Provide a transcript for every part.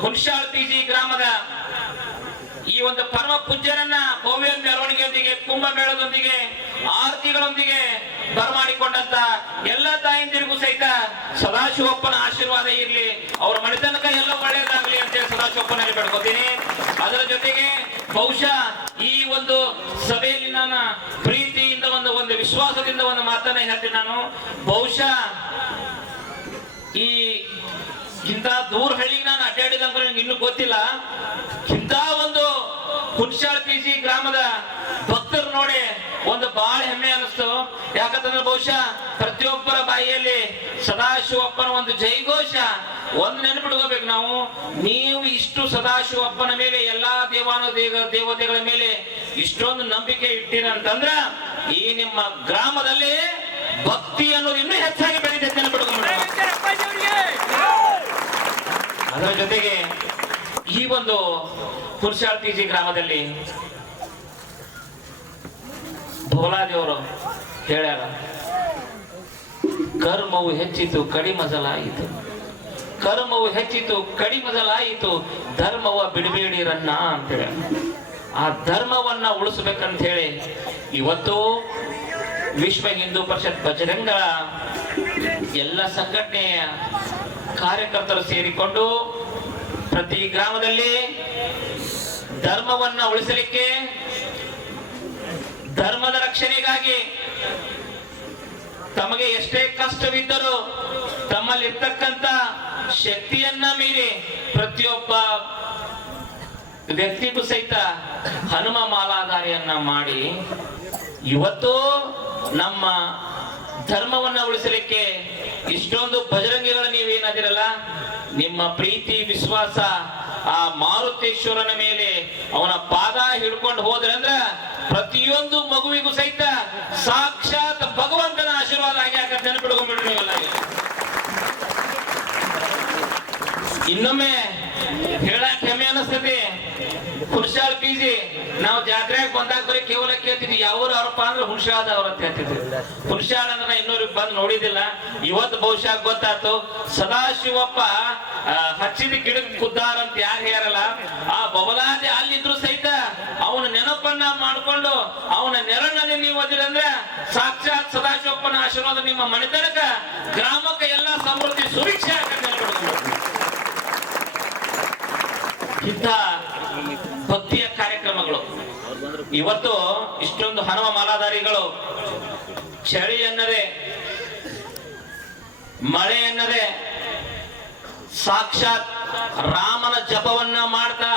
Hunasala PG ಗ್ರಾಮದ ಈ ಒಂದು ಪರಮ ಪೂಜ್ಯರನ್ನ ಭವ್ಯ ಮೆರವಣಿಗೆಯೊಂದಿಗೆ ಕುಂಭಮೇಳದೊಂದಿಗೆ ಆರತಿಗಳೊಂದಿಗೆ ಬರಮಾಡಿಕೊಂಡಂತ ಎಲ್ಲ ತಾಯಂದಿರಿಗೂ ಸಹಿತ ಸದಾಶಿವಪ್ಪನ ಆಶೀರ್ವಾದ ಇರಲಿ, ಅವ್ರ ಮನೆತನಕ ಎಲ್ಲ ಒಳ್ಳೆಯದಾಗಲಿ ಅಂತೇಳಿ ಸದಾಶಿವಪ್ಪನಲ್ಲಿ ಬೇಡ್ಕೋತೀನಿ. ಅದರ ಜೊತೆಗೆ ಬಹುಶಃ ಈ ಒಂದು ಸಭೆಯಲ್ಲಿ ನಾನು ಪ್ರೀತಿಯಿಂದ ಒಂದು ವಿಶ್ವಾಸದಿಂದ ಒಂದು ಮಾತನ್ನ ಹೇಳ್ತೀನಿ. ನಾನು ಬಹುಶಃ ಈ ಇಂಥ ದೂರ ಹಳ್ಳಿಗೆ ನಾನು ಅಡ್ಡಾಡಿದಂಗ ನಂಗೆ ಇನ್ನೂ ಗೊತ್ತಿಲ್ಲ. ಇಂಥ ಒಂದು ಹುಣಸಾಳ ಪಿಜಿ ಗ್ರಾಮದ ಭಕ್ತರು ನೋಡಿ ಒಂದು ಬಹಳ ಹೆಮ್ಮೆ ಅನಿಸ್ತು. ಯಾಕಂತಂದ್ರೆ ಬಹುಶಃ ಪ್ರತಿಯೊಬ್ಬರ ಬಾಯಿಯಲ್ಲಿ ಸದಾಶಿವಪ್ಪನ ಒಂದು ಜೈಘೋಷ ಒಂದು ನೆನಪಿಡ್ಕೋಬೇಕು ನಾವು. ನೀವು ಇಷ್ಟು ಸದಾಶಿವಪ್ಪನ ಮೇಲೆ ಎಲ್ಲಾ ದೇವತೆಗಳ ಮೇಲೆ ಇಷ್ಟೊಂದು ನಂಬಿಕೆ ಇಟ್ಟಿರಂತಂದ್ರ ಈ ನಿಮ್ಮ ಗ್ರಾಮದಲ್ಲಿ ಭಕ್ತಿ ಅನ್ನೋದು ಇನ್ನೂ ಹೆಚ್ಚಾಗಿ ಬೆಳೀತೈತೆ ನೆನಪಿಡ್ಕೊಂಡು. ಅದರ ಜೊತೆಗೆ ಈ ಒಂದು ಹುಣಸಾಳ ಪಿಜಿ ಗ್ರಾಮದಲ್ಲಿ ಭೋಲಾದೇವರು ಹೇಳ್ಯಾರ, ಕರ್ಮವು ಹೆಚ್ಚಿತು ಕಡಿಮಜಲಾಯಿತು, ಕರ್ಮವು ಹೆಚ್ಚಿತು ಕಡಿಮಜಲಾಯಿತು, ಧರ್ಮವ ಬಿಡಬೇಡಿರನ್ನ ಅಂತೇಳಿ. ಆ ಧರ್ಮವನ್ನ ಉಳಿಸ್ಬೇಕಂತ ಹೇಳಿ ಇವತ್ತು ವಿಶ್ವ ಹಿಂದೂ ಪರಿಷತ್ ಬಜರಂಗಳ ಎಲ್ಲ ಸಂಘಟನೆಯ ಕಾರ್ಯಕರ್ತರು ಸೇರಿಕೊಂಡು ಪ್ರತಿ ಗ್ರಾಮದಲ್ಲಿ ಧರ್ಮವನ್ನ ಉಳಿಸಲಿಕ್ಕೆ, ಧರ್ಮದ ರಕ್ಷಣೆಗಾಗಿ ತಮಗೆ ಎಷ್ಟೇ ಕಷ್ಟವಿದ್ದರೂ ತಮ್ಮಲ್ಲಿರ್ತಕ್ಕಂಥ ಶಕ್ತಿಯನ್ನ ಮೀರಿ ಪ್ರತಿಯೊಬ್ಬ ವ್ಯಕ್ತಿಗೂ ಸಹಿತ ಹನುಮ ಮಾಲಾಧಾರಿಯನ್ನ ಮಾಡಿ ಇವತ್ತು ನಮ್ಮ ಧರ್ಮವನ್ನ ಉಳಿಸಲಿಕ್ಕೆ ಇಷ್ಟೊಂದು ಬಜರಂಗಿಗಳು ನೀವೇನಾದಿರಲ್ಲ, ನಿಮ್ಮ ಪ್ರೀತಿ ವಿಶ್ವಾಸ ಆ ಮಾರುತೇಶ್ವರನ ಮೇಲೆ ಅವನ ಪಾದ ಹಿಡ್ಕೊಂಡು ಹೋದ್ರೆ ಅಂದ್ರ ಪ್ರತಿಯೊಂದು ಮಗುವಿಗೂ ಸಹಿತ ಸಾಕ್ಷಾತ್ ಭಗವಂತನ ಆಶೀರ್ವಾದ ಆಗ್ಯಾಕ ನೆನಪಿಡ್ಕೊಂಡ್ಬಿಡ್ರಿ ನೀವೆಲ್ಲ. ಇನ್ನೊಮ್ಮೆ ಹೇಳಕ್ ಹೆಮ್ಮೆ ಅನಿಸ್ತದೆ. ಹುಣಸಾಳ ಪಿಜಿ ನಾವು ಜಾತ್ರೆಗೆ ಬಂದಾಗ ಬರೀ ಕೇವಲ ಕೇಳ್ತಿದ್ವಿ ಯಾವ್ರು ಅವ್ರಪ್ಪ ಅಂದ್ರೆ ಹುಣಸಾಳದ ಅವ್ರ ಅಂತ ಹೇಳ್ತಿದ್ವಿ. ಹುಣಸಾಳ ಅಂದ್ರೆ ಇನ್ನೂರು ಬಂದು ನೋಡಿದಿಲ್ಲ. ಇವತ್ತು ಬಹುಶಃ ಗೊತ್ತಾಯ್ತು ಸದಾಶಿವಪ್ಪ ಹಚ್ಚಿದ ಗಿಡಕ್ಕೆ ಕುದ್ದಾರ ಅಂತ ಯಾರು ಹೇಳಲ್ಲ. ಆ ಬಬಲಾದಿ ಅಲ್ಲಿದ್ರು ಸಹಿತ ಅವನ ನೆನಪನ್ನ ಮಾಡ್ಕೊಂಡು ಅವನ ನೆರಳಲ್ಲಿ ನೀವು ಓದಿರಂದ್ರೆ ಸಾಕ್ಷಾತ್ ಸದಾಶಿವಪ್ಪನ ಆಶೀರ್ವಾದ ನಿಮ್ಮ ಮನೆತನಕ ಗ್ರಾಮಕ್ಕೆ ಎಲ್ಲಾ ಸಮೃದ್ಧಿ ಸುಭಿಕ್ಷೆ ಇಂಥ ಭಕ್ತಿಯ ಕಾರ್ಯಕ್ರಮಗಳು ಇವತ್ತು ಇಷ್ಟೊಂದು ಹನುಮ ಮಾಲಾಧಾರಿಗಳು ಚಳಿ ಎನ್ನದೆ ಮಳೆ ಎನ್ನದೆ ಸಾಕ್ಷಾತ್ ರಾಮನ ಜಪವನ್ನ ಮಾಡ್ತಾ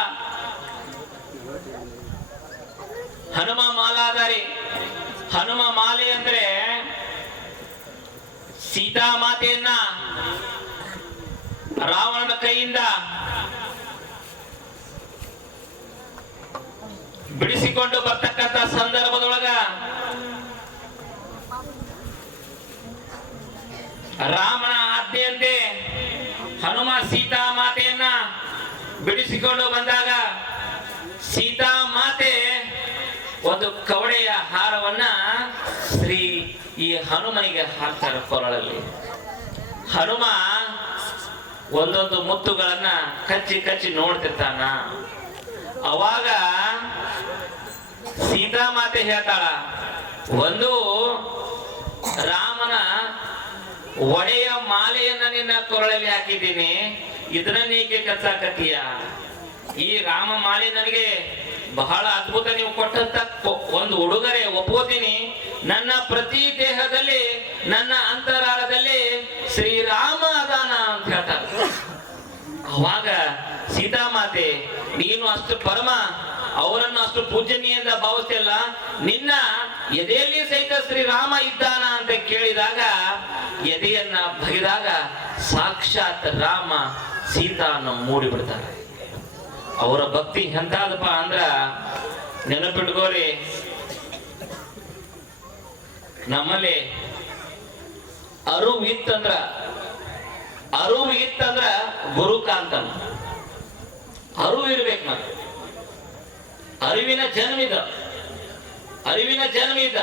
ಹನುಮ ಮಾಲಾಧಾರಿ. ಹನುಮ ಮಾಲೆ ಅಂದ್ರೆ ಸೀತಾ ಮಾತೆಯನ್ನ ರಾವಣನ ಕೈಯಿಂದ ಬಿಡಿಸಿಕೊಂಡು ಬರ್ತಕ್ಕಂಥ ಸಂದರ್ಭದೊಳಗ ರಾಮನ ಆಜ್ಞೆಯಂತೆ ಹನುಮ ಸೀತಾ ಮಾತೆಯನ್ನ ಬಿಡಿಸಿಕೊಂಡು ಬಂದಾಗ ಸೀತಾ ಮಾತೆ ಒಂದು ಕವಡೆಯ ಹಾರವನ್ನ ಈ ಹನುಮನಿಗೆ ಹಾಕ್ತಾರೆ ಕೊರಳಲ್ಲಿ. ಹನುಮ ಒಂದೊಂದು ಮುತ್ತುಗಳನ್ನ ಕಚ್ಚಿ ಕಚ್ಚಿ ನೋಡ್ತಿರ್ತಾನ. ಅವಾಗ ಸೀತಾಮಾತೆ ಹೇಳ್ತಾಳ, ಒಂದು ರಾಮನ ಒಡೆಯ ಮಾಲೆಯನ್ನ ನಿನ್ನ ಕೊರಳಲ್ಲಿ ಹಾಕಿದ್ದೀನಿ, ಇದನ್ನ ನೀಗೆ ಕಚ್ಚಾಕತ್ತೀಯ. ಈ ರಾಮ ಮಾಲೆ ನನಗೆ ಬಹಳ ಅದ್ಭುತ, ನೀವು ಕೊಟ್ಟಂತ ಒಂದು ಉಡುಗೊರೆ ಒಪ್ಕೋತೀನಿ. ನನ್ನ ಪ್ರತಿ ದೇಹದಲ್ಲಿ ನನ್ನ ಅಂತರಾಳದಲ್ಲಿ ಶ್ರೀರಾಮ ಅದಾನ ಅಂತ ಹೇಳ್ತಾರೆ. ಅವಾಗ ಸೀತಾಮಾತೆ ನೀನು ಅಷ್ಟು ಪರಮ, ಅವರನ್ನು ಅಷ್ಟು ಪೂಜನೀಯಂದ ಭಾವಿಸ್ತಿಲ್ಲ, ನಿನ್ನ ಎದೆಯಲ್ಲಿ ಸಹಿತ ಶ್ರೀರಾಮ ಇದ್ದಾನ ಅಂತ ಕೇಳಿದಾಗ ಎದೆಯನ್ನ ಬಗೆದಾಗ ಸಾಕ್ಷಾತ್ ರಾಮ ಸೀತಾನ್ನು ಮೂಡಿಬಿಡ್ತಾರೆ. ಅವರ ಭಕ್ತಿ ಎಂತಾದಪ್ಪ ಅಂದ್ರ ನೆನಪಿಟ್ಕೋರಿ, ನಮ್ಮಲ್ಲಿ ಅರಿವು ಇತ್ತಂದ್ರ ಗುರುಕಾಂತನ ಅರಿವು ಇರ್ಬೇಕು. ನಾವು ಅರಿವಿನ ಜನ್ಮ ಇದ್ದ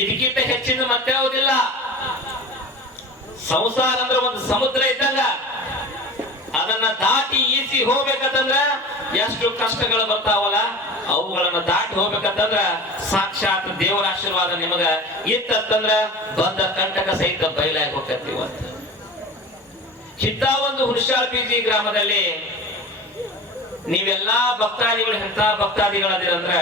ಇದಕ್ಕಿಂತ ಹೆಚ್ಚಿನ ಮತ್ತೆ ಯಾವುದಿಲ್ಲ. ಸಂಸಾರ ಅಂದ್ರೆ ಒಂದು ಸಮುದ್ರ ಇದ್ದಂಗ, ಅದ ಅದನ್ನ ದಾಟಿ ಈಸಿ ಹೋಗ್ಬೇಕಂತಂದ್ರ ಎಷ್ಟು ಕಷ್ಟಗಳು ಬರ್ತಾವಲ್ಲ ಅವುಗಳನ್ನ ದಾಟಿ ಹೋಗ್ಬೇಕಂತಂದ್ರ ಸಾಕ್ಷಾತ್ ದೇವರ ಆಶೀರ್ವಾದ ನಿಮಗ ಇತ್ತಂದ್ರ ಬಂದ ಕಂಟಕ ಸಹಿತ ಬಯಲಾಗಿ ಹೋಗ್ತೀವಿ ಅಂತ. ಇಂಥ ಒಂದು ಹುಣಸಾಳ ಪಿಜಿ ಗ್ರಾಮದಲ್ಲಿ ನೀವೆಲ್ಲಾ ಭಕ್ತಾದಿಗಳು ಎಂತ ಭಕ್ತಾದಿಗಳದಿರಂದ್ರ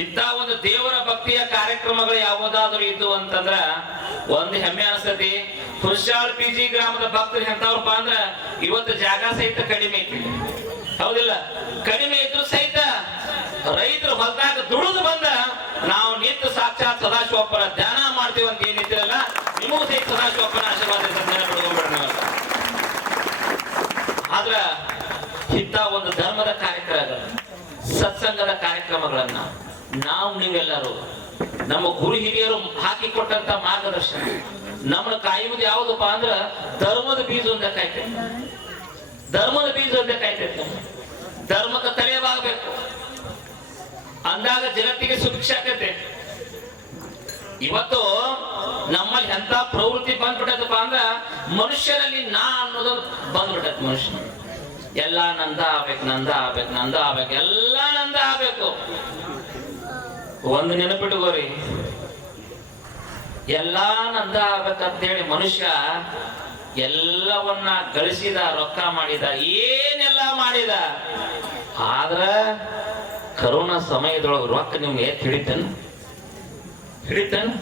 ಇಂಥ ಒಂದು ದೇವರ ಭಕ್ತಿಯ ಕಾರ್ಯಕ್ರಮಗಳು ಯಾವುದಾದ್ರು ಇದ್ದು ಅಂತಂದ್ರ ಒಂದು ಹೆಮ್ಮೆ ಅನಿಸ್ತತಿ. ಹುಣಸಾಳ ಪಿಜಿ ಗ್ರಾಮದ ಭಕ್ತರು ಎಂತವ್ರಪ್ಪ ಅಂದ್ರ ಇವತ್ತು ಜಾಗ ಸಹಿತ ಕಡಿಮೆ ಐತಿ, ಹೌದಿಲ್ಲ? ಕಡಿಮೆ ಇದ್ರು ಸಹಿತ ರೈತರು ಹೊಲದಾಗ ದುಡಿದು ಬಂದ ನಾವು ನಿಂತು ಸಾಕ್ಷಾತ್ ಸದಾಶಿವಪ್ಪನ ಧ್ಯಾನ ಮಾಡ್ತೀವಿ ಅಂತ ಏನಿದ್ರಲ್ಲ, ನಿಮಗೂ ಸಹಿತ ಸದಾಶಿವಪ್ಪನ ಆಶೀರ್ವಾದ ಪಡ್ಕೊಂಡ್ಬಿಡ್ರಿ. ಆದ್ರ ಇಂಥ ಒಂದು ಧರ್ಮದ ಕಾರ್ಯಕ್ರಮಗಳು, ಸತ್ಸಂಗದ ಕಾರ್ಯಕ್ರಮಗಳನ್ನ ನಾವು ನೀವೆಲ್ಲರೂ ನಮ್ಮ ಗುರು ಹಿರಿಯರು ಹಾಕಿಕೊಟ್ಟಂತ ಮಾರ್ಗದರ್ಶನ ನಮ್ಮನ್ನ ಕಾಯುವುದು ಯಾವುದಪ್ಪ ಅಂದ್ರ ಧರ್ಮದ ಬೀಜ ಒಂದೇ ಕಾಯ್ತೈತೆ. ಧರ್ಮದ ಬೀಜ ಒಂದೇ ಕಾಯ್ತೈತೆ. ಧರ್ಮಕ್ಕೆ ತಲೆಯವಾಗಬೇಕು ಅಂದಾಗ ಜಗತ್ತಿಗೆ ಸುಭಿಕ್ಷೆ ಆಕೈತೆ. ಇವತ್ತು ನಮ್ಮಲ್ಲಿ ಎಂತ ಪ್ರವೃತ್ತಿ ಬಂದ್ಬಿಟ್ಟದಪ್ಪ ಅಂದ್ರ ಮನುಷ್ಯರಲ್ಲಿ ನಾ ಅನ್ನೋದು ಬಂದ್ಬಿಟ್ಟೈತೆ. ಮನುಷ್ಯ ಎಲ್ಲ ನಂದ ಆಗ್ಬೇಕು, ನಂದ ಆಗ್ಬೇಕು, ನಂದ ಆಗ್ಬೇಕು, ಎಲ್ಲ ನಂದ ಆಗ್ಬೇಕು. ಒಂದು ನೆನಪಿಟ್ಕೋರಿ, ಎಲ್ಲಾ ನಂದ ಆಗ್ಬೇಕಂತೇಳಿ ಮನುಷ್ಯ ಎಲ್ಲವನ್ನ ಗಳಿಸಿದ, ರೊಕ್ಕ ಮಾಡಿದ, ಏನೆಲ್ಲ ಮಾಡಿದ. ಆದ್ರ ಕರೋನಾ ಸಮಯದೊಳಗೆ ರೊಕ್ಕ ನಿಮ್ಗೆ ಹಿಡಿತೇನೆ ಹಿಡಿತೇನೆ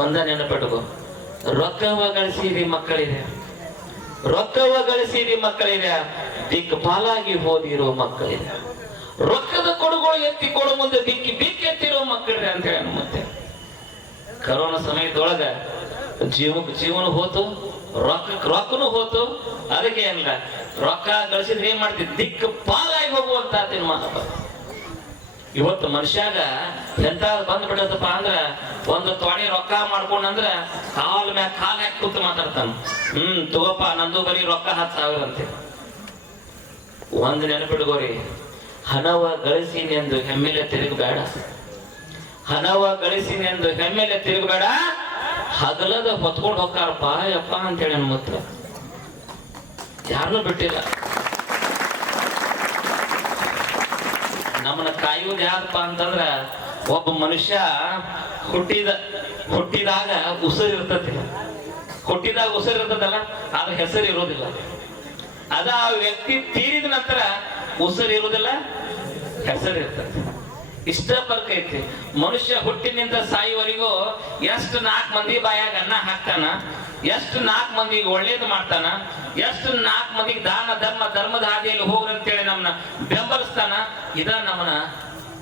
ಒಂದ ನೆನಪಿಟ್ಕೋ, ರೊಕ್ಕವ ಗಳಿಸಿರಿ ಮಕ್ಕಳಿದೆ, ರೊಕ್ಕವ ಗಳಿಸಿರಿ ಮಕ್ಕಳಿದೆ, ದಿಕ್ಪಾಲಾಗಿ ಹೋದಿರೋ ಮಕ್ಕಳಿದೆ, ರೊಕ್ಕದ ಕೊಡುಗಳು ಎತ್ತಿ ಕೊಡು ಮುಂದೆ ಬಿಕ್ಕಿ ಎತ್ತಿರೋ ಮಕ್ಕಳಿದೆ ಅಂತ ಹೇಳಿ. ಮತ್ತೆ ಕರೋನಾ ಸಮಯದೊಳಗ ಜೀವನ ಹೋತು, ರೊಕ್ಕನು ಹೋತು. ಅದಕ್ಕೆ ಏನಿಲ್ಲ, ರೊಕ್ಕ ಗಳಿಸಿದ್ರೆ ಏನ್ ಮಾಡ್ತಿ, ದಿಕ್ಪಾಲಾಗಿ ಹೋಗುವಂತ ಮಾತಪ್ಪ. ಇವತ್ತು ಮನುಷ್ಯಾಗ ಎಂತ ಬಂದ್ಬಿಡತ್ತಪ್ಪ ಅಂದ್ರ ಒಂದು ತೊಡೆ ರೊಕ್ಕ ಮಾಡ್ಕೊಂಡಂದ್ರ ಕಾಲ ಮ್ಯಾಗ ಕಾಲ ಹಾಕಿ ಕೂತು ಮಾತಾಡ್ತಾನ. ತಗೋಪ್ಪ ನಂದು ಬರೀ ರೊಕ್ಕ 10,000 ಅಂತೆ. ಒಂದು ನೆನಪಿಡ್ಗೋರಿ, ಹಣವ ಗಳಿಸಿನೆಂದು ಹೆಮ್ಮೆಲೆ ತಿರುಗಬೇಡ, ಹಣವ ಗಳಿಸಿನೆಂದು ಹೆಮ್ಮೆಲೆ ತಿರುಗಬೇಡ, ಹಗಲದ ಹೊತ್ಕೊಂಡು ಹೋಗ್ತಾರಪ್ಪ ಯಪ್ಪ ಅಂತೇಳಿ ಅನ್ಮತ್ತ ಯಾರನ್ನೂ ಬಿಟ್ಟಿಲ್ಲ. ನಮ್ಮನ್ನ ಕಾಯುವುದು ಯಾರಪ್ಪ ಅಂತಂದ್ರ ಒಬ್ಬ ಮನುಷ್ಯ ಹುಟ್ಟಿದಾಗ ಉಸಿರು ಇರ್ತತಿ, ಹುಟ್ಟಿದಾಗ ಉಸಿರು ಇರ್ತದಲ್ಲ, ಆದ್ರೆ ಹೆಸರು ಇರೋದಿಲ್ಲ. ಅದ ಆ ವ್ಯಕ್ತಿ ತೀರಿದ ನಂತರ ಉಸಿರು ಇರುವುದಿಲ್ಲ, ಹೆಸರು ಇರ್ತದೆ. ಇಷ್ಟ ಫರ್ಕ್ ಐತಿ. ಮನುಷ್ಯ ಹುಟ್ಟಿನಿಂದ ಸಾಯುವವರೆಗೂ ಎಷ್ಟು 4 ಮಂದಿ ಬಾಯಾಗ ಅನ್ನ ಹಾಕ್ತಾನ, ಎಷ್ಟು 4 ಮಂದಿಗೆ ಒಳ್ಳೇದು ಮಾಡ್ತಾನ, ಎಷ್ಟು 4 ಮಂದಿಗೆ ದಾನ ಧರ್ಮದ ಹಾದಿಯಲ್ಲಿ ಹೋಗ್ರಂತೇಳಿ ನಮ್ಮನ್ನ ಬೆಂಬಲಿಸ್ತಾನ. ಇದ ನಮ್ಮನ್ನ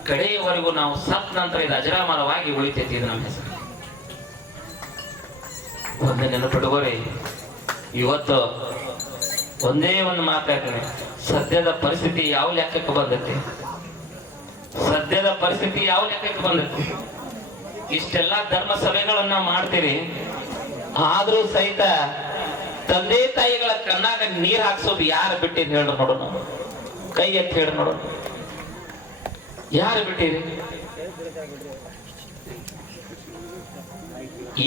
ಕಡೆಯವರೆಗೂ ನಾವು ಸತ್ ನಂತರ ಇದು ಅಜರಾಮರವಾಗಿ ಉಳಿತೈತಿ. ಇದು ನಮ್ಮ ಹೆಸರು. ಒಂದೇ ನೆನಪಿಡುವರೆ, ಇವತ್ತು ಒಂದೇ ಒಂದು ಮಾತಾಡ್ತೇನೆ, ಸದ್ಯದ ಪರಿಸ್ಥಿತಿ ಯಾವ ಲೆಕ್ಕಕ್ಕೆ ಬಂದೈತಿ, ಸದ್ಯದ ಪರಿಸ್ಥಿತಿ ಯಾವ ಲೆಕ್ಕಕ್ಕೆ ಬಂದೈತಿ. ಇಷ್ಟೆಲ್ಲಾ ಧರ್ಮ ಸಭೆಗಳನ್ನ ಮಾಡ್ತೀರಿ, ಆದ್ರೂ ಸಹಿತ ತಂದೆ ತಾಯಿಗಳ ಕಣ್ಣಾಗ ನೀರ್ ಹಾಕ್ಸೋದು ಯಾರು ಬಿಟ್ಟಿದ್ ಹೇಳ್ರಿ ನೋಡೋಣ, ಕೈ ಎತ್ತಿ ಹೇಳ್ರಿ ನೋಡೋಣ, ಯಾರು ಬಿಟ್ಟಿರಿ?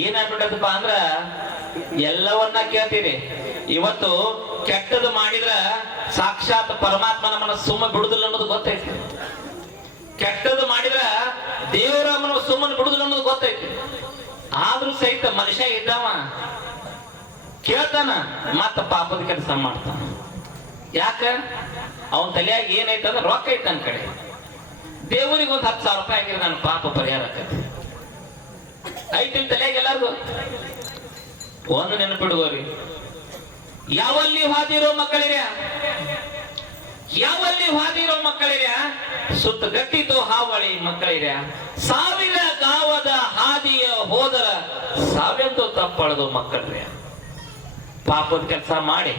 ಏನಾಗ್ಬಿಟ್ಟದಪ್ಪ ಅಂದ್ರ ಎಲ್ಲವನ್ನ ಕೇಳ್ತೀರಿ. ಇವತ್ತು ಕೆಟ್ಟದು ಮಾಡಿದ್ರ ಸಾಕ್ಷಾತ್ ಪರಮಾತ್ಮ ನಮ್ಮನ್ನ ಸುಮ್ಮ ಬಿಡುದಿಲ್ಲ ಅನ್ನೋದು ಗೊತ್ತೈತಿ. ಕೆಟ್ಟದು ಮಾಡಿದ್ರ ದೇವರಾಮನ ಸುಮ್ಮನೆ ಬಿಡುದಿಲ್ಲ ಅನ್ನೋದು ಗೊತ್ತೈತಿ. ಆದ್ರೂ ಸಹಿತ ಮನುಷ್ಯ ಇದ್ದಾವ ಕೇಳ್ತಾನ, ಮತ್ತ ಪಾಪದ ಕೆಲಸ ಮಾಡ್ತಾನ. ಯಾಕ? ಅವನ್ ತಲೆಯಾಗ ಏನೈತಂದ್ರ ರೊಕ್ಕ ಐತ ನನ್ ಕಡೆ, ದೇವರಿಗೆ ಒಂದು 10,000 ರೂಪಾಯಿ ಹಾಕಿದ್ರೆ ನನ್ನ ಪಾಪ ಪರಿಹಾರ ಆಕತಿ. ಐತಿ ತಲೆಯಾಗ ಎಲ್ಲಾರ್ಗು. ಒಂದು ನೆನಪಿಡುವರಿ, ಯಾವಲ್ಲಿ ಹಾದಿರೋ ಮಕ್ಕಳಿರ್ಯಾ, ಯಾವಲ್ಲಿ ಹಾದಿರೋ ಮಕ್ಕಳಿರ್ಯಾ, ಸುತ್ತ ಗಟ್ಟಿತು ಹಾವಳಿ ಮಕ್ಕಳಿರ್ಯಾ, 1000 ಗಾವದ ಹಾದಿಯ ಹೋದರ 1000 ತಪ್ಪಳದು ಮಕ್ಕಳ್ರ್ಯಾ. ಪಾಪದ ಕೆಲಸ ಮಾಡಿ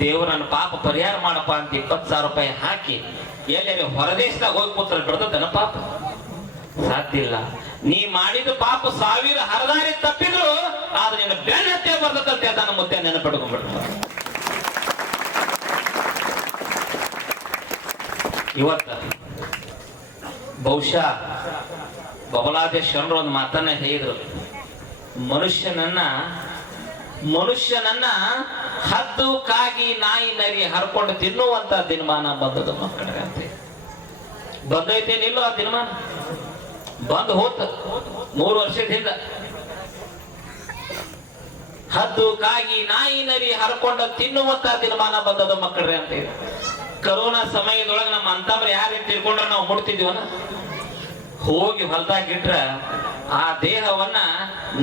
ದೇವರು ನನ್ನ ಪಾಪ ಪರಿಹಾರ ಮಾಡಪ್ಪ ಅಂತ 20,000 ರೂಪಾಯಿ ಹಾಕಿ ಎಲ್ಲೇ ಹೊರದೇಶದಾಗ ಹೋಗಿ ಕೂತ್ರ ಬಿಡ್ತದನ ಪಾಪ? ಸಾಧ್ಯ ಇಲ್ಲ. ನೀ ಮಾಡಿದ ಪಾಪ 1000 ಹರದಾರಿ ತಪ್ಪಿದ್ರು ಆದ್ರೆ ನಿನ್ನ ಬೆನ್ನತ್ತೆ ಬರ್ತದಂತೆ ಅದನ್ನ ಮುತ್ತೆ ನೆನಪಿಡ್ಕೊಂಡ್ಬಿಡ್ತಾರೆ. ಇವತ್ತ ಬಹುಶಃ ಬಬಲಾದಿ ಶರಣರು ಒಂದು ಮಾತನ್ನ ಹೇಳಿದ್ರು, ಮನುಷ್ಯನನ್ನ ಹದ್ದು ಕಾಗಿ ನಾಯಿ ನರಿ ಹರ್ಕೊಂಡು ತಿನ್ನುವಂತ ದಿನಮಾನ ಬಂದದ ಮಕ್ಕಳೇ ಅಂತ. ಬಂದೈತೇನಿಲ್ಲೋ ಆ ದಿನಮಾನ? ಬಂದು ಹೋತ 3 ವರ್ಷದಿಂದ. ಹದ್ದು ಕಾಗಿ ನಾಯಿ ನರಿ ಹರ್ಕೊಂಡ ತಿನ್ನುವಂತ ದಿನಮಾನ ಬಂದದ ಮಕ್ಕಳೇ ಅಂತ. ಕರೋನಾ ಸಮಯದೊಳಗೆ ನಮ್ಮ ಅಂತಂದ್ರೆ ಯಾರು ತಿಳ್ಕೊಂಡ್ರೆ ನಾವು ಮುಡ್ತಿದ್ವನ, ಹೋಗಿ ಹೊಲದಾಗಿಟ್ರ ಆ ದೇಹವನ್ನ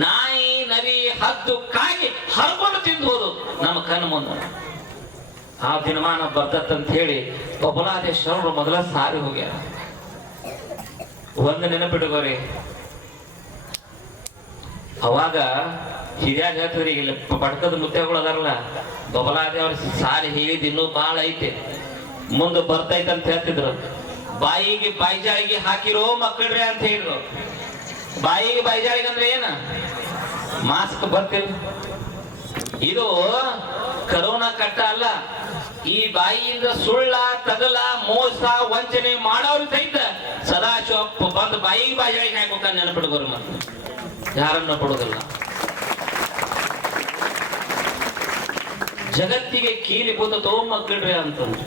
ನಾಯಿ ನರಿ ಹದ್ದು ಕಾಗಿ ಹರ್ಕೊಂಡು ತಿಂದು ಹೋದು ನಮ್ಮ ಕಣ್ಣು ಮುಂದೆ. ಆ ದಿನಮಾನ ಬರ್ತಂತ ಹೇಳಿ ಬಬಲಾದೇಶ್ವರರು ಮೊದಲ ಸಾರಿ ಹೋಗ್ಯಾರ. ಒಂದು ನೆನಪಿಟ್ಕೋರಿ, ಅವಾಗ ಹಿರಿಯಾಗ ಹೇಳ್ತಿದ್ರಿ, ಇಲ್ಲಿ ಪಡ್ಕದ ಮುದ್ದೆಗಳು ಅದಾರಲ್ಲ, ಬಬಲಾದೇವ್ರ ಸಾರಿ ಹೇಳಿದ್ ಇನ್ನೂ ಬಾಳ ಐತೆ, ಮುಂದೆ ಬರ್ತೈತಂತ ಹೇಳ್ತಿದ್ರು. ಬಾಯಿಗೆ ಬಾಯಿಜಾಳಿಗೆ ಹಾಕಿರೋ ಮಕ್ಕಳ್ರಿ ಅಂತ ಹೇಳಿದ್ರು. ಬಾಯಿಗೆ ಬಾಯಿಜಾಳಿಗೆ ಅಂದ್ರೆ ಏನ? ಮಾಸ್ಕ್ ಬರ್ತಿಲ್ಲ. ಇದು ಕರೋನಾ ಕಟ್ಟ ಅಲ್ಲ. ಈ ಬಾಯಿಯಿಂದ ಸುಳ್ಳ ತಗಲ ಮೋಸ ವಂಚನೆ ಮಾಡೋರು ಸಹಿತ ಸದಾಶಿವ ಬಂದು ಬಾಯಿಗೆ ಬಾಯಿಜಾಳಿಗೆ ಹಾಕೋಕ ನೆನಪಿಡ್ಗೋರು. ಮತ್ತೆ ಯಾರನ್ನ ಕೊಡೋದಿಲ್ಲ. ಜಗತ್ತಿಗೆ ಕೀಲಿ ಕೂತೋ ಮಕ್ಕಳ್ರಿ ಅಂತಂದ್ರೆ,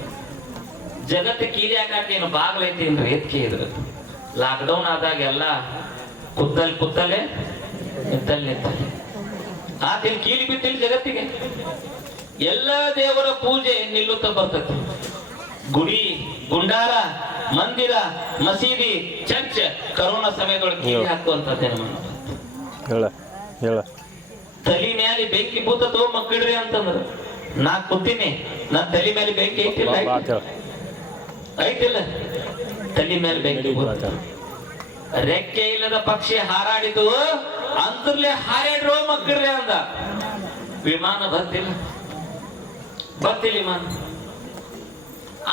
ಜಗತ್ತು ಕೀಲಿ ಹಾಕೇನು ಬಾಗ್ಲೈತಿ ಅಂದ್ರೆ ಎತ್ಕೆ ಇದ್ರು. ಲಾಕ್ಡೌನ್ ಆದಾಗ ಎಲ್ಲ ಕುತ್ತಲೆ ನಿಂತಲ್ಲಿ ಆತೇನು ಕೀಲಿ ಬಿದ್ದಿಲ್ಲ ಜಗತ್ತಿಗೆ. ಎಲ್ಲ ದೇವರ ಪೂಜೆ ನಿಲ್ಲುತ್ತಾ ಬರ್ತದೆ. ಗುಡಿ ಗುಂಡಾರ ಮಂದಿರ ಮಸೀದಿ ಚರ್ಚ್ ಕರೋನಾ ಸಮಯದೊಳಗೆ ಕೀಲಿ ಹಾಕುವಂತದ್ದೇನು. ತಲೆ ಮೇಲೆ ಬೆಂಕಿ ಬೂತೋ ಮಕ್ಕಳ್ರಿ ಅಂತಂದ್ರ, ನಾ ಕೂತೀನಿ, ನನ್ನ ತಲೆ ಮೇಲೆ ಬೆಂಕಿ ಐತಿಲ್ಲ ಐತಿಲ್ಲ, ತಲೆ ಮೇಲೆ ಬೆಂಕಿ ಬೂತ. ರೆಕ್ಕೆ ಇಲ್ಲದ ಪಕ್ಷಿ ಹಾರಾಡಿದು ಅಂತರ್ಲೆ ಹಾರಾಡ್ರೋ ಮಕ್ಕಳ್ರಿ ಅಂದ. ವಿಮಾನ ಬರ್ತಿಲ್ಲ ವಿಮಾನ,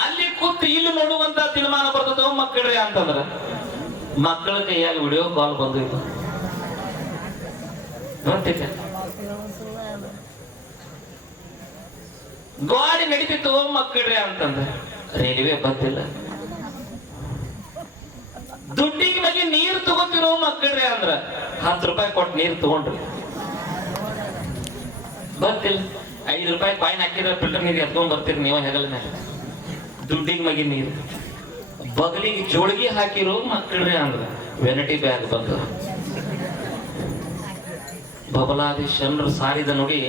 ಅಲ್ಲಿ ಕೂತು ಇಲ್ಲಿ ನೋಡುವಂತ ತೀರ್ಮಾನ ಬರ್ತದೋ ಮಕ್ಕಳ್ರಿ ಅಂತಂದ್ರ, ಮಕ್ಕಳ ಕೈಯಾಗಿ ವಿಡಿಯೋ ಕಾಲ್ ಬಂದಿತ್ತು ಬರ್ತಿಲ್ಲ. ಗಾಡಿ ನಡೀತಿತ್ತು ಮಕ್ಕಳ್ರಿ ಅಂತಂದ್ರ, ರೈಲ್ವೆ ಬಂದಿಲ್ಲ. ದುಡ್ಡಿಗೆ ಬಗ್ಗೆ ನೀರು ತಗೋತಿರೋ ಮಕ್ಕಳ್ರಿ ಅಂದ್ರ, 10 ರೂಪಾಯಿ ಕೊಟ್ಟು ನೀರು ತಗೊಂಡ್ರಿ ಬರ್ತಿಲ್ಲ. 5 ರೂಪಾಯಿ ಕಾಯಿನ್ ಹಾಕಿದ್ರೆ ಫಿಲ್ಟರ್ ನೀರು ಎತ್ಕೊಂಡ್ ಬರ್ತೀರಿ ನೀವು ಹೆಗಲ ಮೇಲೆ. ದುಡ್ಡಿಗೆ ಮಗಿ ನೀರು ಬಗಲಿಗೆ ಜೋಳಿಗೆ ಹಾಕಿರೋ ಮಕ್ಕಳ್ರಿ ಅಂದ್ರ, ವೆನಿಟಿ ಬ್ಯಾಗ್ ಬಂದ. ಬಬಲಾದೇಶ್ವರರು ಸಾರಿದ ನುಡಿ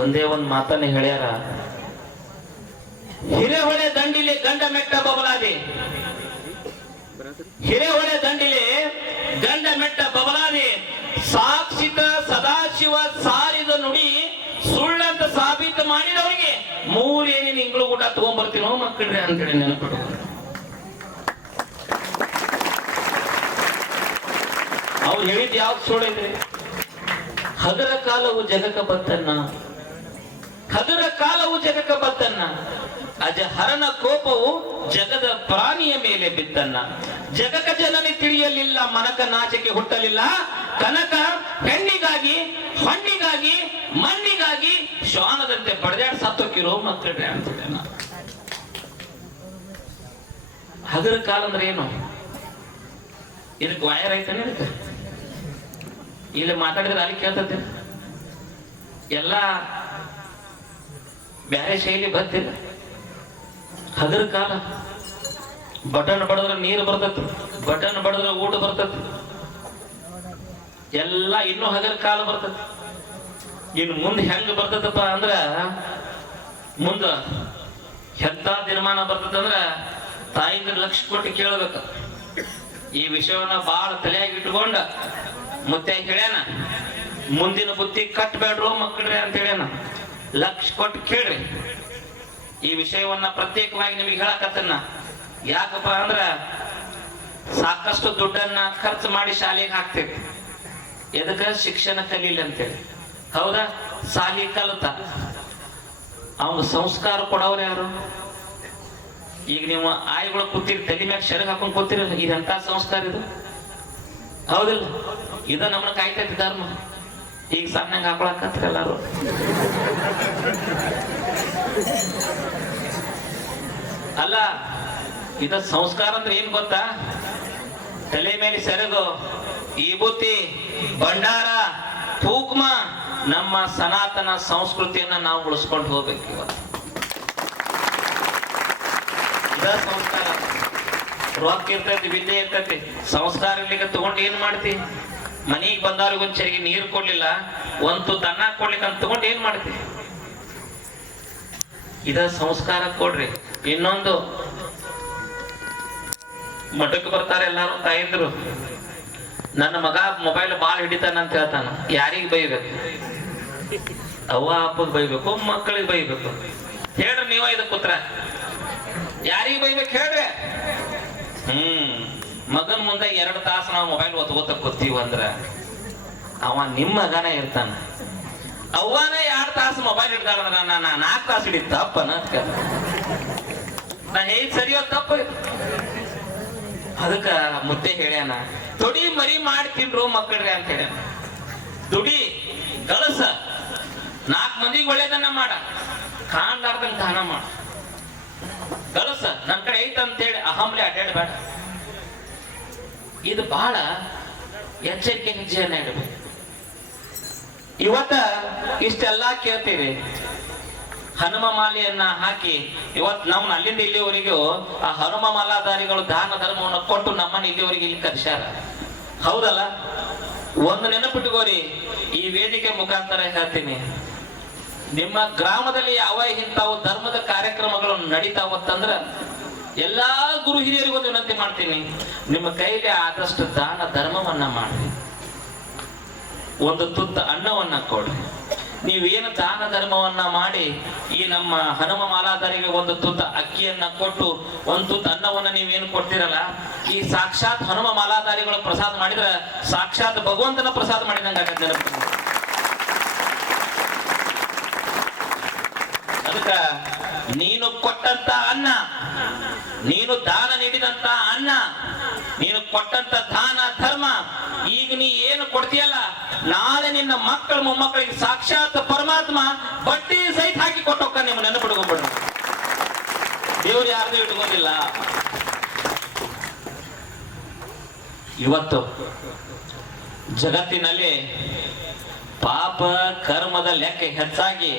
ಒಂದೇ ಒಂದ್ ಮಾತನ್ನೇ ಹೇಳ್ಯಾರ, ಹಿರೇಹೊಳೆ ದಂಡಿಲೆ ಗಂಡ ಮೆಟ್ಟ ಬಬಲಾದಿ, ಹಿರೇಹೊಳೆ ದಂಡಿಲೆ ಗಂಡ ಮೆಟ್ಟ ಬಬಲಾದಿ, ಸಾಕ್ಷಿತ ಸದಾಶಿವ ಸಾರಿದ ನುಡಿ ಸುಳ್ಳಂತ ಸಾಬೀತು ಮಾಡಿದವರಿಗೆ 3 ಏನೇನು ಇಂಗಳು ಊಟ ತಗೊಂಡ್ಬರ್ತೀನೋ ಮಕ್ಕಳ್ರಿ ಅಂತೇಳಿ ನೆನಪಿಟ್ಟು. ಅವ್ರು ಹೇಳಿದ್ ಯಾವ್ದು ಸುಳ್ಳೈತ್ರಿ? ಹಗರ ಕಾಲವು ಜಗಕ ಬತ್ತನ್ನ, ಹಗರ ಕಾಲವು ಜಗಕ ಬತ್ತನ್ನ, ಅಜಹರನ ಕೋಪವು ಜಗದ ಪ್ರಾಣಿಯ ಮೇಲೆ ಬಿತ್ತನ್ನ. ಜಗಕ ಜನನಿ ತಿಳಿಯಲಿಲ್ಲ, ಮನಕ ನಾಚಿಕೆ ಹುಟ್ಟಲಿಲ್ಲ, ಕನಕ ಹೆಣ್ಣಿಗಾಗಿ ಹಣ್ಣಿಗಾಗಿ ಮಣ್ಣಿಗಾಗಿ ಶ್ವಾನದಂತೆ ಪಡೆದಾಡ್ ಸತ್ತೋಕಿರೋ ಮಕ್ಕಳ್ರೆ ಅಂತೇಳಿ. ಹಗರ ಕಾಲ ಅಂದ್ರೆ ಏನು? ಇದಕ್ಕೆ ವಾಯರ್ ಐತಾನೆ, ಇದಕ್ಕೆ ಇಲ್ಲಿ ಮಾತಾಡಿದ್ರೆ ಅಲ್ಲಿ ಕೇಳ್ತದೆ, ಎಲ್ಲ ಬೇರೆ ಶೈಲಿ ಬರ್ತಿಲ್ಲ. ಹಗರ ಕಾಲ, ಬಟನ್ ಬಡದ್ರೆ ನೀರು ಬರ್ತತಿ, ಬಟನ್ ಬಡದ್ರೆ ಊಟ ಬರ್ತತಿ, ಎಲ್ಲ ಇನ್ನೂ ಹಗರ ಕಾಲ ಬರ್ತತಿ. ಇನ್ನು ಮುಂದೆ ಹೆಂಗ ಬರ್ತದಪ್ಪ ಅಂದ್ರ, ಮುಂದ ಎಂತ ದಿನಮಾನ ಬರ್ತದಂದ್ರ ತಾಯಿಂದ ಲಕ್ಷ ಕೊಟ್ಟು ಕೇಳ್ಬೇಕು. ಈ ವಿಷಯವನ್ನ ಬಾಳ ತಲೆಯಾಗಿ ಇಟ್ಕೊಂಡ ಮುತ್ತೆ ಹೇಳ್ಯಾನ, ಮುಂದಿನ ಬುತ್ತಿ ಕಟ್ಬೇಡ್ರು ಮಕ್ಕಳ್ರಿ ಅಂತ ಹೇಳ್ಯಾನ. ಲಕ್ಷ ಕೊಟ್ಟು ಕೇಳ್ರಿ. ಈ ವಿಷಯವನ್ನ ಪ್ರತ್ಯೇಕವಾಗಿ ನಿಮಗೆ ಹೇಳಕತ್ತನ್ನ. ಯಾಕಪ್ಪ ಅಂದ್ರ ಸಾಕಷ್ಟು ದುಡ್ಡನ್ನ ಖರ್ಚು ಮಾಡಿ ಶಾಲೆಗೆ ಹಾಕ್ತೇವೆ. ಎದಕ್ಕ? ಶಿಕ್ಷಣ ಕಲೀಲಿ ಅಂತೇಳಿ. ಹೌದಾ? ಶಾಲೆ ಕಲಿತ ಅವನು ಸಂಸ್ಕಾರ ಕೊಡವ್ರು ಯಾರು? ಈಗ ನೀವು ಆಯಿಗಳು ಕೂತಿರಿ, ತಲೆ ಮ್ಯಾಗ ಶರಗ್ ಹಾಕೊಂಡ್ ಕೂತಿರಲ್ಲ, ಇದಂತ ಸಂಸ್ಕಾರ ಇದು? ಹೌದಿಲ್ಲ? ಇದ ನಮ್ಮನ್ನ ಕಾಯ್ತೈತಿ ಧರ್ಮ. ಈಗ ಸಣ್ಣಂಗ ಹಾಕೊಳಕತ್ರ ಎಲ್ಲಾರು. ಅಲ್ಲ, ಇದ ಸಂಸ್ಕಾರ ಅಂದ್ರೆ ಏನ್ ಗೊತ್ತಾ? ತಲೆ ಮೇಲೆ ಸೆರಗು, ಈ ಬುತ್ತಿ, ಭಂಡಾರ, ಕುಂಕುಮ, ನಮ್ಮ ಸನಾತನ ಸಂಸ್ಕೃತಿಯನ್ನ ನಾವು ಉಳಿಸ್ಕೊಂಡು ಹೋಗ್ಬೇಕು. ಇವತ್ತು ಇದ ಸಂಸ್ಕಾರ. ರೊಕ್ಕ ಇರ್ತೈತಿ, ವಿದ್ಯೆ ಇರ್ತೈತಿ, ಸಂಸ್ಕಾರ ಇರ್ಲಿಕ್ಕೆ ತಗೊಂಡು ಏನ್ ಮಾಡ್ತಿ? ಮನಿಗೆ ಬಂದವ್ರಿಗೆ ಒಂದ್ ಚರಿಗೆ ನೀರು ಕೊಡ್ಲಿಲ್ಲ, ಒಂದು ತನ್ನ ಕೊಡ್ಲಿಕ್ಕೆ ಅಂತ ತಗೊಂಡು ಏನ್ ಮಾಡ್ತಿ? ಇದ ಸಂಸ್ಕಾರ ಕೊಡ್ರಿ. ಇನ್ನೊಂದು, ಮಠಕ್ಕೆ ಬರ್ತಾರೆ ಎಲ್ಲಾರು ತಾಯಂದ್ರು, ನನ್ನ ಮಗ ಮೊಬೈಲ್ ಬಾಳ್ ಹಿಡಿತಾನಂತ ಹೇಳ್ತಾನ. ಯಾರಿಗ್ ಬೈಬೇಕು? ಅವ್ವ ಅಪ್ಪಗ್ ಬೈಬೇಕು, ಮಕ್ಕಳಿಗೆ ಬೈಬೇಕು? ಹೇಳ್ರಿ ನೀವ ಇದಕ್ಕೆ ಉತ್ತರ. ಯಾರಿಗ್ ಬೈಬೇಕು ಹೇಳ್ರಿ? ಮಗನ್ ಮುಂದೆ 2 ತಾಸು ನಾವು ಮೊಬೈಲ್ ಒತ್ಕೋತ ಕೂತೀವಿ ಅಂದ್ರ ಅವ ನಿಮ್ಮ ಮಗನ ಇರ್ತಾನ. ಅವ್ವನ 2 ತಾಸು ಮೊಬೈಲ್ ಹಿಡ್ದಾಳಂದ್ರ ನಾನು 4 ತಾಸು ಹಿಡಿತ ತಪ್ಪ ಅನ್ನೋದ್ಕ ನಾ ಹೇಗ್ ಸರಿಯೋ ತಪ್ಪ. ಅದಕ್ಕ ಮುತ್ತೆ ಹೇಳ್ಯಾನ, ತೊಡಿ ಮರಿ ಮಾಡಿ ತಿನ್ರು ಮಕ್ಕಳ್ರಿ ಅಂತ ಹೇಳ್ಯಾನ. ದುಡಿ ಗಳಸ, 4 ಮಂದಿಗೆ ಒಳ್ಳೇದನ್ನ ಮಾಡ, ಕಾಣ್ಲಾರ್ದಂಗ ದಾನ ಮಾಡ. ಗಳಸ, ನನ್ ಕಡೆ ಐತ ಅಂತೇಳಿ ಅಹಂಲೆ ಅಡ್ಡಾಡಬೇಡ. ಇದು ಬಹಳ ಎಚ್ಚರಿಕೆ ಹೆಜ್ಜೆಯನ್ನ ಇಡಬೇಕು. ಇವತ್ತ ಇಷ್ಟೆಲ್ಲಾ ಕೇಳ್ತೀವಿ, ಹನುಮ ಮಾಲೆಯನ್ನ ಹಾಕಿ ಇವತ್ತು ನಾವು ಅಲ್ಲಿಂದ ಇಲ್ಲಿವರೆಗೂ ಆ ಹನುಮ ಮಾಲಾಧಾರಿಗಳು ದಾನ ಧರ್ಮವನ್ನು ಕೊಟ್ಟು ನಮ್ಮನ್ನ ಇಲ್ಲಿವರೆಗೆ ಇಲ್ಲಿ ಕರ್ಸ್ಯಾರ. ಹೌದಲ್ಲ? ಒಂದು ನೆನಪಿಟ್ಕೋರಿ, ಈ ವೇದಿಕೆ ಮುಖಾಂತರ ಹೇಳ್ತೀನಿ, ನಿಮ್ಮ ಗ್ರಾಮದಲ್ಲಿ ಯಾವ ಇಂಥವು ಧರ್ಮದ ಕಾರ್ಯಕ್ರಮಗಳು ನಡೀತಾವತ್ತಂದ್ರ ಎಲ್ಲಾ ಗುರು ಹಿರಿಯರಿಗೂ ವಿನಂತಿ ಮಾಡ್ತೀನಿ, ನಿಮ್ಮ ಕೈಲಿ ಆದಷ್ಟು ದಾನ ಧರ್ಮವನ್ನ ಮಾಡಿ, ಒಂದು ತುತ್ತ ಅನ್ನವನ್ನ ಕೊಡ್ರಿ. ನೀವೇನು ದಾನ ಧರ್ಮವನ್ನ ಮಾಡಿ ಈ ನಮ್ಮ ಹನುಮ ಮಾಲಾಧಾರಿಗೆ ಒಂದು ತುತ್ತ ಅಕ್ಕಿಯನ್ನ ಕೊಟ್ಟು ಒಂದು ತುತ್ತ ಅನ್ನವನ್ನ ನೀವೇನು ಕೊಡ್ತೀರಲ್ಲ, ಈ ಸಾಕ್ಷಾತ್ ಹನುಮ ಮಾಲಾಧಾರಿಗಳು ಪ್ರಸಾದ ಮಾಡಿದ್ರೆ ಸಾಕ್ಷಾತ್ ಭಗವಂತನ ಪ್ರಸಾದ ಮಾಡಿದಂಗ ಆಗತ್ತೆ. ಅದಕ್ಕ ನೀನು ಕೊಟ್ಟಂತ ಅನ್ನ, ನೀನು ದಾನ ನೀಡಿದಂತ ಅನ್ನ, ನೀನು ಕೊಟ್ಟಂತ ದಾನ ಧರ್ಮ, ಈಗ ನೀ ಏನು ಕೊಡ್ತೀಯಲ್ಲ, ನಾಳೆ ನಿನ್ನ ಮಕ್ಕಳ ಮೊಮ್ಮಕ್ಕಳಿಗೆ ಸಾಕ್ಷಾತ್ ಪರಮಾತ್ಮ ಬಡ್ಡಿ ಸಹಿತ ಹಾಕಿ ಕೊಟ್ಟೋಕ್ಕ. ನಿಮ್ಮ ನೆನಪಿಟ್ಕೊಂಡ್ಬಿಡ್ರಿ, ದೇವ್ರು ಯಾರ್ದು ಇಟ್ಕೊಂಡಿಲ್ಲ. ಇವತ್ತು ಜಗತ್ತಿನಲ್ಲಿ ಪಾಪ ಕರ್ಮದ ಲೆಕ್ಕ ಹೆಚ್ಚಾಗಿ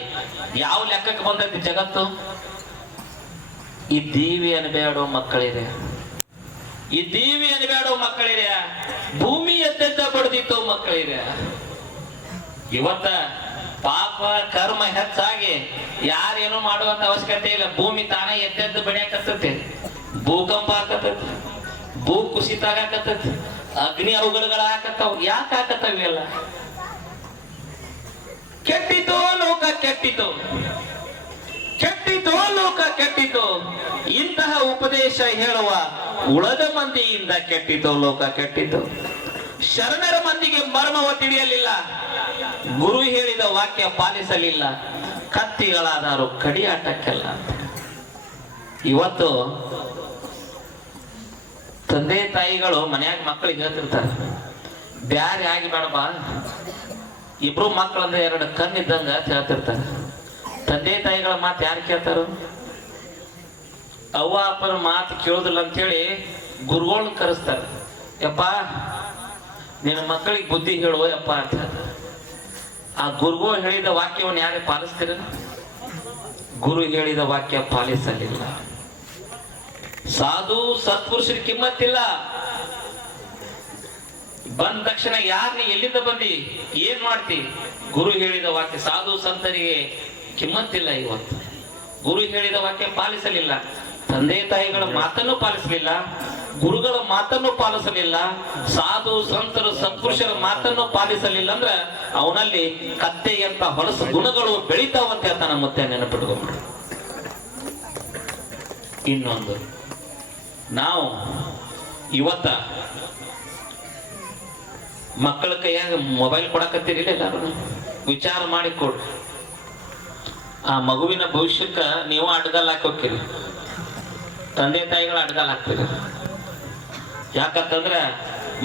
ಯಾವ ಲೆಕ್ಕಕ್ಕೆ ಬಂದೈತಿ ಜಗತ್ತು? ಈ ದೇವಿ ಅನ್ಬೇಡೋ ಮಕ್ಕಳಿದೆ, ಈ ದೇವಿ ಅನ್ಬೇಡೋ ಮಕ್ಕಳಿದೆ, ಭೂಮಿ ಎದ್ದೆದ್ದ ಬಡ್ದಿತ್ತು ಮಕ್ಕಳಿದೆ. ಇವತ್ತ ಪಾಪ ಕರ್ಮ ಹೆಚ್ಚಾಗಿ ಯಾರೇನು ಮಾಡುವಂತ ಅವಶ್ಯಕತೆ ಇಲ್ಲ. ಭೂಮಿ ತಾನೇ ಎದ್ದೆದ್ದು ಬಡಿಯಾಕತ್ತೈತಿ, ಭೂಕಂಪ ಆಕತ್ತೈತಿ, ಭೂ ಕುಸಿತ ಆಗಾಕತ್ತೈತಿ, ಅಗ್ನಿ ಅವಘಡಗಳ ಆಕತ್ತಾವ. ಯಾಕೆ ಆಕತ್ತವ ಎಲ್ಲ? ಕೆಟ್ಟಿತೋ ಲೋಕ ಕೆಟ್ಟಿತು, ಕೆಟ್ಟಿತೋ ಲೋಕ ಕೆಟ್ಟಿತು. ಇಂತಹ ಉಪದೇಶ ಹೇಳುವ ಉಳದ ಮಂದಿಯಿಂದ ಕೆಟ್ಟಿತೋ ಲೋಕ ಕೆಟ್ಟಿತು. ಶರಣರ ಮಂದಿಗೆ ಮರ್ಮವ ತಿಳಿಯಲಿಲ್ಲ, ಗುರು ಹೇಳಿದ ವಾಕ್ಯ ಪಾಲಿಸಲಿಲ್ಲ, ಕತ್ತಿಗಳಾದರು ಕಡಿಯಾಟಕ್ಕೆಲ್ಲ. ಇವತ್ತು ತಂದೆ ತಾಯಿಗಳು ಮನ್ಯಾಗ ಮಕ್ಕಳಿಗೆ ಹೇಳ್ತಿರ್ತಾರೆ, ಬ್ಯಾರೆ ಆಗಿ ಬೇಡಪ್ಪ, ಇಬ್ರು ಮಕ್ಕಳಂದ್ರೆ 2 ಕಣ್ಣಿದ್ದಂಗ ಹೇಳ್ತಿರ್ತಾರೆ. ತಂದೆ ತಾಯಿಗಳ ಮಾತು ಯಾರು ಕೇಳ್ತಾರ? ಅವ್ವ ಅಪ್ಪನ ಮಾತು ಕೇಳುದಿಲ್ಲ ಅಂತ ಹೇಳಿ ಗುರುಗಳನ್ನ ಕರೆಸ್ತಾರ. ಯಪ್ಪ ನಿನ್ನ ಮಕ್ಕಳಿಗೆ ಬುದ್ಧಿ ಹೇಳುವ ಯಪ್ಪ ಅಂತ ಹೇಳ್ತಾರೆ. ಆ ಗುರುಗಳು ಹೇಳಿದ ವಾಕ್ಯವನ್ನು ಯಾರೇ ಪಾಲಿಸ್ತೀರ? ಗುರು ಹೇಳಿದ ವಾಕ್ಯ ಪಾಲಿಸಲಿಲ್ಲ. ಸಾಧು ಸತ್ಪುರುಷರ ಕಿಮ್ಮತ್ತಿಲ್ಲ. ಬಂದ ತಕ್ಷಣ ಯಾರನ್ನ ಎಲ್ಲಿಂದ ಬಂದಿ ಏನ್ ಮಾಡ್ತಿ? ಗುರು ಹೇಳಿದ ವಾಕ್ಯ, ಸಾಧು ಸಂತರಿಗೆ ಕಿಮ್ಮತ್ತಿಲ್ಲ. ಇವತ್ತು ಗುರು ಹೇಳಿದ ವಾಕ್ಯ ಪಾಲಿಸಲಿಲ್ಲ, ತಂದೆ ತಾಯಿಗಳ ಮಾತನ್ನು ಪಾಲಿಸಲಿಲ್ಲ, ಗುರುಗಳ ಮಾತನ್ನು ಪಾಲಿಸಲಿಲ್ಲ, ಸಾಧು ಸಂತರು ಸತ್ಪುರುಷರ ಮಾತನ್ನು ಪಾಲಿಸಲಿಲ್ಲ ಅಂದ್ರ ಅವನಲ್ಲಿ ಕತ್ತೆಯಂತ ಹೊಲಸು ಗುಣಗಳು ಬೆಳಿತಾವಂತ ಹೇಳ್ತಾನ. ಮತ್ತೆ ನೆನಪಿಟ್ಕೊಂಡ್ಬಿಡು. ಇನ್ನೊಂದು, ನಾವು ಇವತ್ತ ಮಕ್ಕಳ ಕೈಯಾಗ ಮೊಬೈಲ್ ಕೊಡಕತ್ತೀರಿಲ್ಲ, ಎಲ್ಲಾರು ವಿಚಾರ ಮಾಡಿ ಕೊಡ್ರಿ. ಆ ಮಗುವಿನ ಭವಿಷ್ಯಕ್ಕ ನೀವು ಅಡ್ಗಾಲ್ ಹಾಕೋಕಿರಿ, ತಂದೆ ತಾಯಿಗಳ ಅಡ್ಗಾಲ್ ಹಾಕ್ತೀರಿ. ಯಾಕಂತಂದ್ರ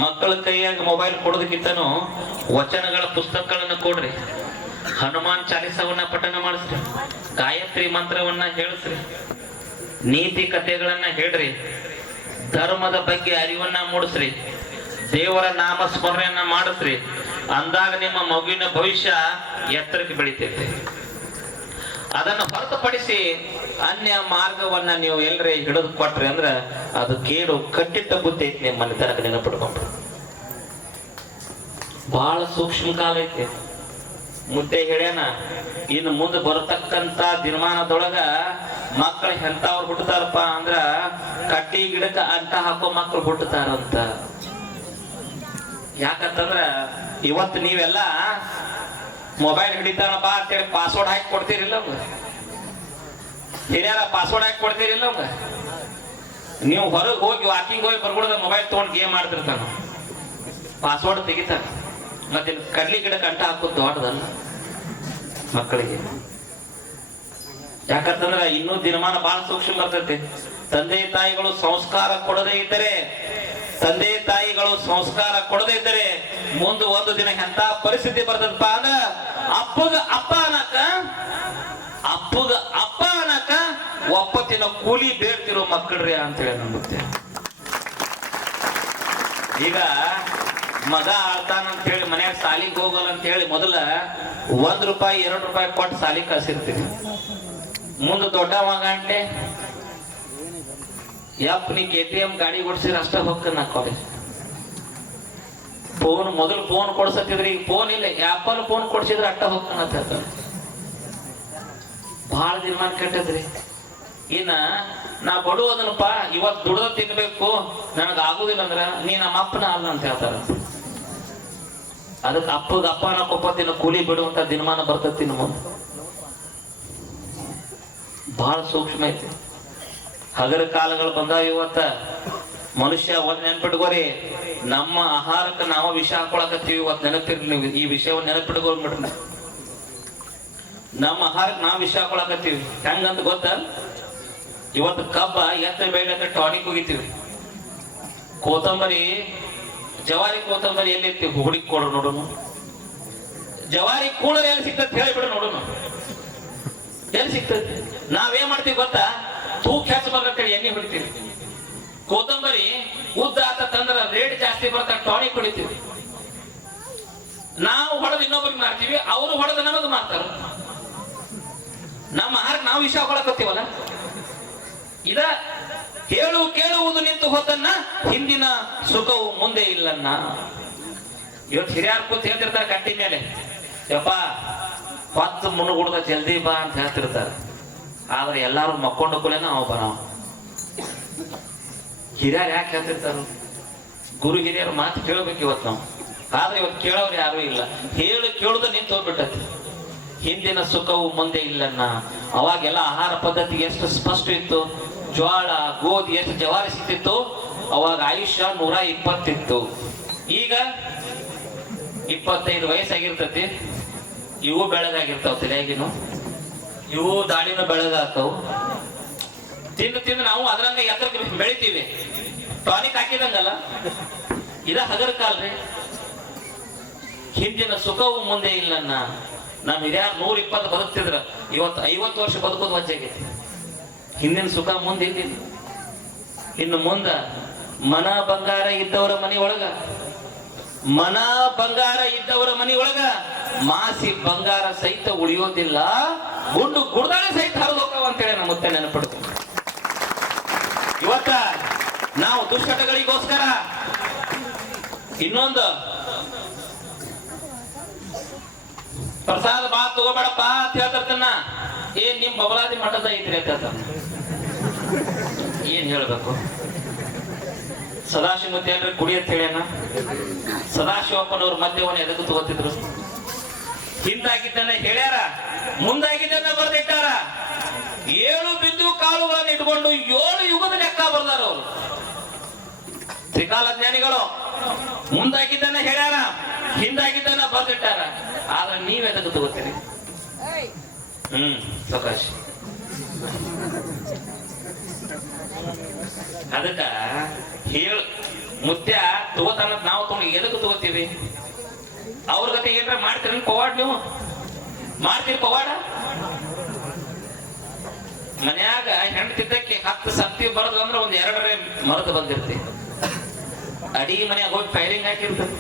ಮಕ್ಕಳ ಕೈಯಾಗ ಮೊಬೈಲ್ ಕೊಡೋದಕ್ಕಿಂತನೂ ವಚನಗಳ ಪುಸ್ತಕಗಳನ್ನ ಕೊಡ್ರಿ, ಹನುಮಾನ್ ಚಾಲಿಸವನ್ನ ಪಠನ ಮಾಡಿಸ್ರಿ, ಗಾಯತ್ರಿ ಮಂತ್ರವನ್ನ ಹೇಳಿಸ್ರಿ, ನೀತಿ ಕಥೆಗಳನ್ನ ಹೇಳ್ರಿ, ಧರ್ಮದ ಬಗ್ಗೆ ಅರಿವನ್ನ ಮೂಡಿಸ್ರಿ, ದೇವರ ನಾಮ ಸ್ಮರಣೆಯನ್ನ ಮಾಡಿಸ್ರಿ. ಅಂದಾಗ ನಿಮ್ಮ ಮಗುವಿನ ಭವಿಷ್ಯ ಎತ್ತರಕ್ಕೆ ಬೆಳಿತೈತೆ. ಅದನ್ನು ಹೊರತುಪಡಿಸಿ ಅನ್ಯ ಮಾರ್ಗವನ್ನ ನೀವು ಎಲ್ಲರೇ ಹಿಡಿದು ಕೊಟ್ರಿ ಅಂದ್ರ ಅದು ಕೇಡು ಕಟ್ಟಿಟ್ಟ ಬುದ್ಧಿ ಐತಿ. ನಿಮ್ಮ ಮನೆತನಕ ನೆನಪಿಟ್ಕೊಂಡ್ರಿ. ಬಹಳ ಸೂಕ್ಷ್ಮ ಕಾಲ ಐತಿ. ಮುದ್ದೆ ಹೇಳ್ಯಾನ, ಇನ್ನು ಮುಂದೆ ಬರತಕ್ಕಂತ ದಿನಮಾನದೊಳಗ ಮಕ್ಕಳು ಎಂತವ್ರು ಹುಟ್ಟತಾರಪ್ಪ ಅಂದ್ರ ಕಡ್ಡಿ ಗಿಡಕ್ಕ ಅಂಟ ಹಾಕೋ ಮಕ್ಕಳು ಹುಟ್ಟತಾರಂತ. ಯಾಕಂತಂದ್ರ ಇವತ್ತು ನೀವೆಲ್ಲ ಮೊಬೈಲ್ ಹಿಡಿತಾನಪ್ಪ ಅಂತೇಳಿ ಪಾಸ್ವರ್ಡ್ ಹಾಕಿ ಕೊಡ್ತೀರಿಲ್ಲ ಅವಂಗ. ಹಿರಿಯರ ಪಾಸ್ವರ್ಡ್ ಹಾಕಿ ಕೊಡ್ತೀರಿಲ್ಲ ಅವಂಗ. ನೀವು ಹೊರಗೆ ಹೋಗಿ ವಾಕಿಂಗ್ ಹೋಗಿ ಬರ್ಕೊಡೋದ ಮೊಬೈಲ್ ತಗೊಂಡು ಗೇಮ್ ಆಡ್ತಿರ್ತಾನ, ಪಾಸ್ವರ್ಡ್ ತೆಗಿತಾನ. ಮತ್ತೆ ಕಡ್ಲಿ ಗಿಡಕ್ಕೆ ಅಂಟ ಹಾಕೋದು ದೊಡ್ಡದಲ್ಲ ಮಕ್ಕಳಿಗೆ. ಯಾಕಂತಂದ್ರ ಇನ್ನೂ ದಿನಮಾನ ಬಹಳ ಸೂಕ್ಷ್ಮ ಬರ್ತೈತಿ. ತಂದೆ ತಾಯಿಗಳು ಸಂಸ್ಕಾರ ಕೊಡದೇ ಇದ್ದರೆ ಮುಂದೆ ಒಂದು ದಿನ ಎಂತ ಪರಿಸ್ಥಿತಿ ಬರ್ತದಪ್ಪ ಅಂದ್ರ ಅಪ್ಪಗ ಅಪ್ಪ ಅನ್ನಕ ಒಪ್ಪತ್ತಿನ ಕೂಲಿ ಬೇಡ್ತಿರೋ ಮಕ್ಕಳ್ರಿ ಅಂತೇಳಿ ನಂಬುತ್ತೆ. ಈಗ ಮಗ ಆಳ್ತಾನಂತ ಹೇಳಿ ಮನ್ಯಾಗ ಸಾಲಿಗೆ ಹೋಗಲ್ಲ ಅಂತ ಹೇಳಿ ಮೊದಲ ₹1 ₹2 ಕೊಟ್ಟು ಸಾಲಿ ಕಳ್ಸಿರ್ತೀವಿ. ಮುಂದೆ ದೊಡ್ಡ ಮಗ ಅಂಟೆ ಯಪ್ಪ ನೀ KTM ಗಾಡಿ ಕೊಡ್ಸಿದ್ರೆ ಅಷ್ಟ ಹೊಕ್ಕನ ಕಾಲೇಜ್. ಮೊದಲು ಫೋನ್ ಕೊಡ್ಸತ್ತಿದ್ರಿ, ಈಗ ಫೋನ್ ಇಲ್ಲ. ಆಪಲ್ ಫೋನ್ ಕೊಡ್ಸಿದ್ರೆ ಅಟ್ಟ ಹೊಕ್ಕನ ಅಂತ ಹೇಳ್ತಾನೆ. ಬಹಳ ದಿನಮಾನ ಕೆಟ್ಟದ್ರಿ. ಇನ್ನ ನಾ ಬಡುವುದನಪ್ಪ, ಇವತ್ತು ದುಡ್ದ ತಿನ್ಬೇಕು, ನನಗ ಆಗುದಿಲ್ಲ ಅಂದ್ರ ನೀ ನಮ್ಮ ಅಪ್ಪನ ಅಲ್ಲ ಅಂತ ಹೇಳ್ತಾರ. ಅದಕ್ಕೆ ಅಪ್ಪ ಅನ್ನಕೋಪತ್ತಿನ ಕೂಲಿ ಬಿಡುವಂತ ದಿನಮಾನ ಬರ್ತತಿ. ಮುಂದೆ ಬಹಳ ಸೂಕ್ಷ್ಮ ಐತಿ. ಹಗರ ಕಾಲಗಳು ಬಂದಾವ. ಇವತ್ತ ಮನುಷ್ಯ ಒಂದ್ ನೆನಪಿಟ್ಕೋರಿ, ನಮ್ಮ ಆಹಾರಕ್ಕೆ ನಾವು ವಿಷ ಹಾಕೊಳಕತ್ತೀವಿ. ಇವತ್ತು ನೆನಪಿರ್ಲಿ, ನೀವು ಈ ವಿಷಯವನ್ನು ನೆನಪಿಟ್ಕೊಂಡ್ಬಿಡ್ರಿ. ನಮ್ಮ ಆಹಾರಕ್ಕೆ ನಾವು ವಿಷ ಹಾಕೊಳಕತ್ತೀವಿ. ಹೆಂಗಂತ ಗೊತ್ತ? ಇವತ್ತು ಕಬ್ಬ ಎತ್ತ ಬೇಡಕ್ಕೆ ಟಾನಿಕ್ ಹೋಗಿತೀವಿ. ಜವಾರಿ ಕೋತಂಬರಿ ಎಲ್ಲಿ ಹುಡುಗಿ ಕೊಡ್ರು ನೋಡೋಣ. ಜವಾರಿ ಕೂಳರ್ ಎಲ್ಲಿ ಸಿಗ್ತದೆ ಹೇಳಿಬಿಡು ನೋಡೋಣ. ಎಲ್ಲಿ ಸಿಗ್ತದೆ? ನಾವೇನ್ ಮಾಡ್ತೀವಿ ಗೊತ್ತಾ? ತೂಕ ಹೆಚ್ಚಬಾರ್ದಂತೇಳಿ ಎಣ್ಣೆ ಹೊಡಿತೀವಿ. ಕೋತಂಬರಿ ಉದ್ದ ಆತಂದ್ರ ರೇಟ್ ಜಾಸ್ತಿ ಬರ್ತಾ ಟಾನಿಕ್ ಹೊಡಿತೀವಿ. ನಾವು ಹೊಡೆದು ಇನ್ನೊಬ್ಬರಿಗೆ ಮಾರ್ತೀವಿ, ಅವರು ಹೊಡೆದು ನಮಗೆ ಮಾರ್ತಾರ. ನಮ್ಮ ಆಹಾರ ನಾವು ವಿಷ ಹಾಕೊಳಕತ್ತೀವಲ್ಲ. ಇದ ಕೇಳುವುದು ನಿಂತು ಹೋದನ್ನ ಹಿಂದಿನ ಸುಖವು ಮುಂದೆ ಇಲ್ಲನ್ನ. ಇವತ್ತು ಹಿರಿಯಾರ್ ಕೂತ್ ಹೇಳ್ತಿರ್ತಾರೆ ಕಟ್ಟಿ ಮೇಲೆ, ಯಪ್ಪ ಹೊತ್ತು ಮುನುಗುಡ್ದ ಜಲ್ದಿ ಬಾ ಅಂತ ಹೇಳ್ತಿರ್ತಾರೆ. ಆದ್ರೆ ಎಲ್ಲಾರು ಮಕ್ಕೊಂಡ ಕೂಲೇನ ಅವ ಬರವ. ಹಿರಿಯರು ಯಾಕೆ ಹೇಳ್ತಿರ್ತಾರ? ಗುರು ಹಿರಿಯರು ಮಾತು ಕೇಳಬೇಕು ಇವತ್ತು ನಾವು. ಆದ್ರೆ ಇವತ್ತು ಕೇಳೋರು ಯಾರು ಇಲ್ಲ. ಕೇಳುದ ನಿಂತು ಹೋಗ್ಬಿಟ್ಟತಿ. ಹಿಂದಿನ ಸುಖವು ಮುಂದೆ ಇಲ್ಲನ್ನ. ಅವಾಗೆಲ್ಲ ಆಹಾರ ಪದ್ಧತಿ ಎಷ್ಟು ಸ್ಪಷ್ಟ ಇತ್ತು. ಜ್ವಾಳ ಗೋಧಿ ಎಷ್ಟು ಜವಾರಿ ಸಿಕ್ತಿತ್ತು. ಅವಾಗ ಆಯುಷ್ಯ 120 ಇತ್ತು. ಈಗ 25 ವಯಸ್ಸಾಗಿರ್ತತಿ. ಇವು ಬೆಳಗಾಗಿರ್ತಾವ, ತಲೆಯಾಗಿನು ಇವು ದಾಳಿನೂ ಬೆಳಗಾಗ್ತಾವ. ತಿಂದು ನಾವು ಅದ್ರಂಗ ಎತ್ತರಕ್ಕೆ ಬೆಳಿತೀವಿ. ಟಾನಿಕ್ ಹಾಕಿದಂಗಲ್ಲ. ಇದ ಹಗರ ಕಾಲ್ರಿ. ಹಿಂದಿನ ಸುಖವು ಮುಂದೆ ಇಲ್ಲನ್ನ. ನಮ್ ಹಿರಿಯರು 120 ಬದುಕ್ತಿದ್ರ, ಇವತ್ತು 50 ವರ್ಷ ಬದುಕೋದು ವಜ್ಜಾಗೈತಿ. ಹಿಂದಿನ ಸುಖ ಮುಂದೆ ಇದ್ದಿಲ್ಲ. ಇನ್ನು ಮುಂದ ಮನ ಬಂಗಾರ ಇದ್ದವರ ಮನೆಯೊಳಗ ಮಾಸಿ ಬಂಗಾರ ಸಹಿತ ಉಳಿಯೋದಿಲ್ಲ. ಗುಂಡು ಗುಡ್ದಾಳೆ ಸಹಿತ ಹರಿದೋಗ್ತಾವ ಅಂತೇಳಿ ನಮ್ಮ ಮುತ್ತೆ ನೆನಪಿಡ್ತೀವಿ. ಇವತ್ತ ನಾವು ದುಶ್ಚಟಗಳಿಗೋಸ್ಕರ ಇನ್ನೊಂದು ಪ್ರಸಾದ ಬಾ ತಗೋಬೇಡಪ್ಪ ಅಂತ ಹೇಳ್ತಾನ. ಏನ್ ನಿಮ್ ಬಬಲಾದಿ ಮಠದ ಐತ್ರಿ ಅಂತ ಹೇಳ್ತಾನ. ಏನ್ ಹೇಳ್ಬೇಕು? ಸದಾಶಿವಮೂರ್ತಿ ಅಂದ್ರೆ ಕುಡಿ ಅಂತ ಹೇಳ್ಯಾನ. ಸದಾಶಿವಪ್ಪನವ್ರ ಮದ್ಯವನ್ನ ಎದಕ್ಕೆ ತಗೋತಿದ್ರು? ಹಿಂದಾಗಿದ್ದನ್ನ ಹೇಳ್ಯಾರ, ಮುಂದಾಗಿದ್ದನ್ನ ಬರ್ದಿಟ್ಟಾರ. 7 ಬಿಂದು ಕಾಲುಗಳನ್ನು ಇಟ್ಕೊಂಡು 7 ಯುಗದ ಲೆಕ್ಕ ಬರ್ದಾರ ಅವರು ತ್ರಿಕಾಲ ಜ್ಞಾನಿಗಳು. ಮುಂದಾಗಿದ್ದನ್ನ ಹೇಳ್ಯಾರ, ಹಿಂದಾಗಿದ್ದನ್ನ ಬರ್ದಿಟ್ಟಾರ. ಆದ್ರೆ ನೀವ್ ಎದಕ್ಕೆ ತಗೋತೀರಿ? ಸಕಾಶ್ ಅದಕ್ಕ ಮುತ್ಯ ತಗೋತಾನ. ನಾವು ಎದಕ್ಕೆ ತಗೋತೀವಿ? ಅವ್ರ ಗತೆ ಏನ್ರ ಮಾಡ್ತೀರಿ ಪವಾಡ್? ನೀವು ಮಾಡ್ತೀರಿ ಪವಾಡ? ಮನ್ಯಾಗ ಹೆಣ್ಣು ತಿದ್ದಕ್ಕೆ 10 ಸತ್ತಿ ಬರದು ಅಂದ್ರೆ ಒಂದ್ 2 ಮರದ ಬಂದಿರ್ತಿ. ಅಡಿಗೆ ಮನ್ಯಾಗ ಹೋಗಿ ಫೈರಿಂಗ್ ಹಾಕಿರ್ತದೆ.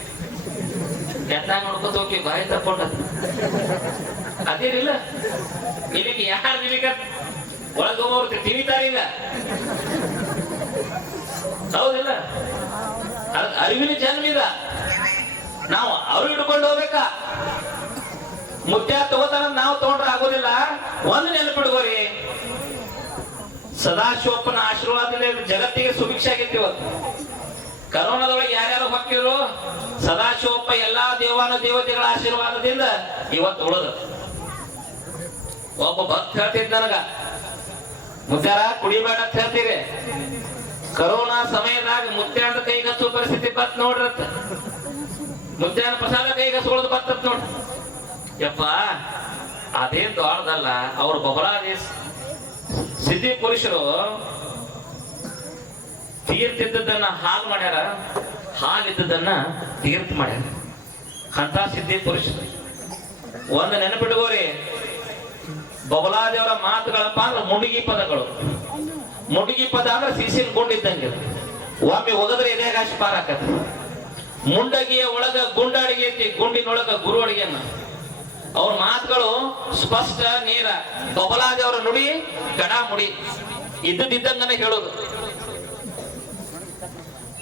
ಎತ್ತಾಗ ನೋಡ್ಕೊತ ಹೋಗಿ ಬಾಯಿ ತಕೊಂಡ ಅದೇನಿಲ್ಲ ನಿನಗೆ ಯಾರು ನಿನಗ ಒಳಗೋರು ತಿವಿತಾರೆ ಈಗ ಹೌದಿಲ್ಲ ಅರಿವಿನ ಜನ್ಮಿದ ನಾವು ಅವ್ರು ಹಿಡ್ಕೊಂಡು ಹೋಗ್ಬೇಕಾ ಮುತ್ಯ ತಗೋತಾನ ನಾವು ತಗೊಂಡ್ರೆ ಆಗೋದಿಲ್ಲ ಒಂದು ನೆನಪಿಡ್ಕೋರಿ ಸದಾಶಿವಪ್ಪನ ಆಶೀರ್ವಾದದಿಂದ ಜಗತ್ತಿಗೆ ಸುಭಿಕ್ಷೆ ಆಗೈತಿ ಇವತ್ತು ಕರೋನಾದೊಳಗೆ ಯಾರ್ಯಾರು ಹೊಕ್ಕಿದ್ರು ಸದಾಶಿವಪ್ಪ ಎಲ್ಲಾ ದೇವಾನು ದೇವತೆಗಳ ಆಶೀರ್ವಾದದಿಂದ ಇವತ್ತು ಉಳಿದ ಒಬ್ಬ ಭಕ್ತ ಹೇಳ್ತಿದ್ ನನಗ ಮುತ್ಯಾರ ಕುಡಿಬೇಡ ಅಂತ ಹೇಳ್ತೀರಿ ಕರೋನಾ ಸಮಯದಾಗ ಮುತ್ಯಾನ ಕೈಗೆ ಹಚ್ಚುವ ಪರಿಸ್ಥಿತಿ ಬತ್ ನೋಡ್ರತ್ತ ಮುತ್ಯಾನ ಪ್ರಸಾದ ಕೈಗೆ ಹಚ್ಕೊಳ್ಳೋದು ಬರ್ತತ್ ನೋಡ್ರಿ ಯಪ್ಪ ಅದೇನ್ ದೊಡ್ಡದಲ್ಲ ಅವ್ರ ಬಹಳಾದಿ ಸಿದ್ಧಿ ಪುರುಷರು ತೀರ್ತಿದ್ದದನ್ನ ಹಾಲು ಮಾಡ್ಯಾರ ಹಾಲಿದ್ದದನ್ನ ತೀರ್ಥ ಮಾಡ್ಯಾರ ಅಂತ ಸಿದ್ಧಿ ಪುರುಷರು ಒಂದು ನೆನಪಿಟ್ಕೋರಿ ಬಬಲಾದೇವರ ಮಾತುಗಳಪ್ಪ ಅಂದ್ರೆ ಮುಡುಗಿ ಪದಗಳು ಮುಡುಗಿ ಪದ ಅಂದ್ರೆ ಸಿಸಿನ ಗುಂಡಿದ್ದಂಗೆ ಒಮ್ಮೆ ಒಗದ್ರೆ ಎದೆಗಾಶಿ ಪಾರಾಕತ್ತ ಮುಂಡಗಿಯ ಒಳಗ ಗುಂಡಾಡಿಗೆ ಐತಿ ಗುಂಡಿನೊಳಗ ಗುರು ಅಡಿಗೆಯನ್ನ ಅವ್ರ ಮಾತುಗಳು ಸ್ಪಷ್ಟ ನೇರ ಬಬಲಾದೇವರ ನುಡಿ ಗಡ ಮುಡಿ ಇದ್ದದಿದ್ದಂಗನೆ ಹೇಳೋದು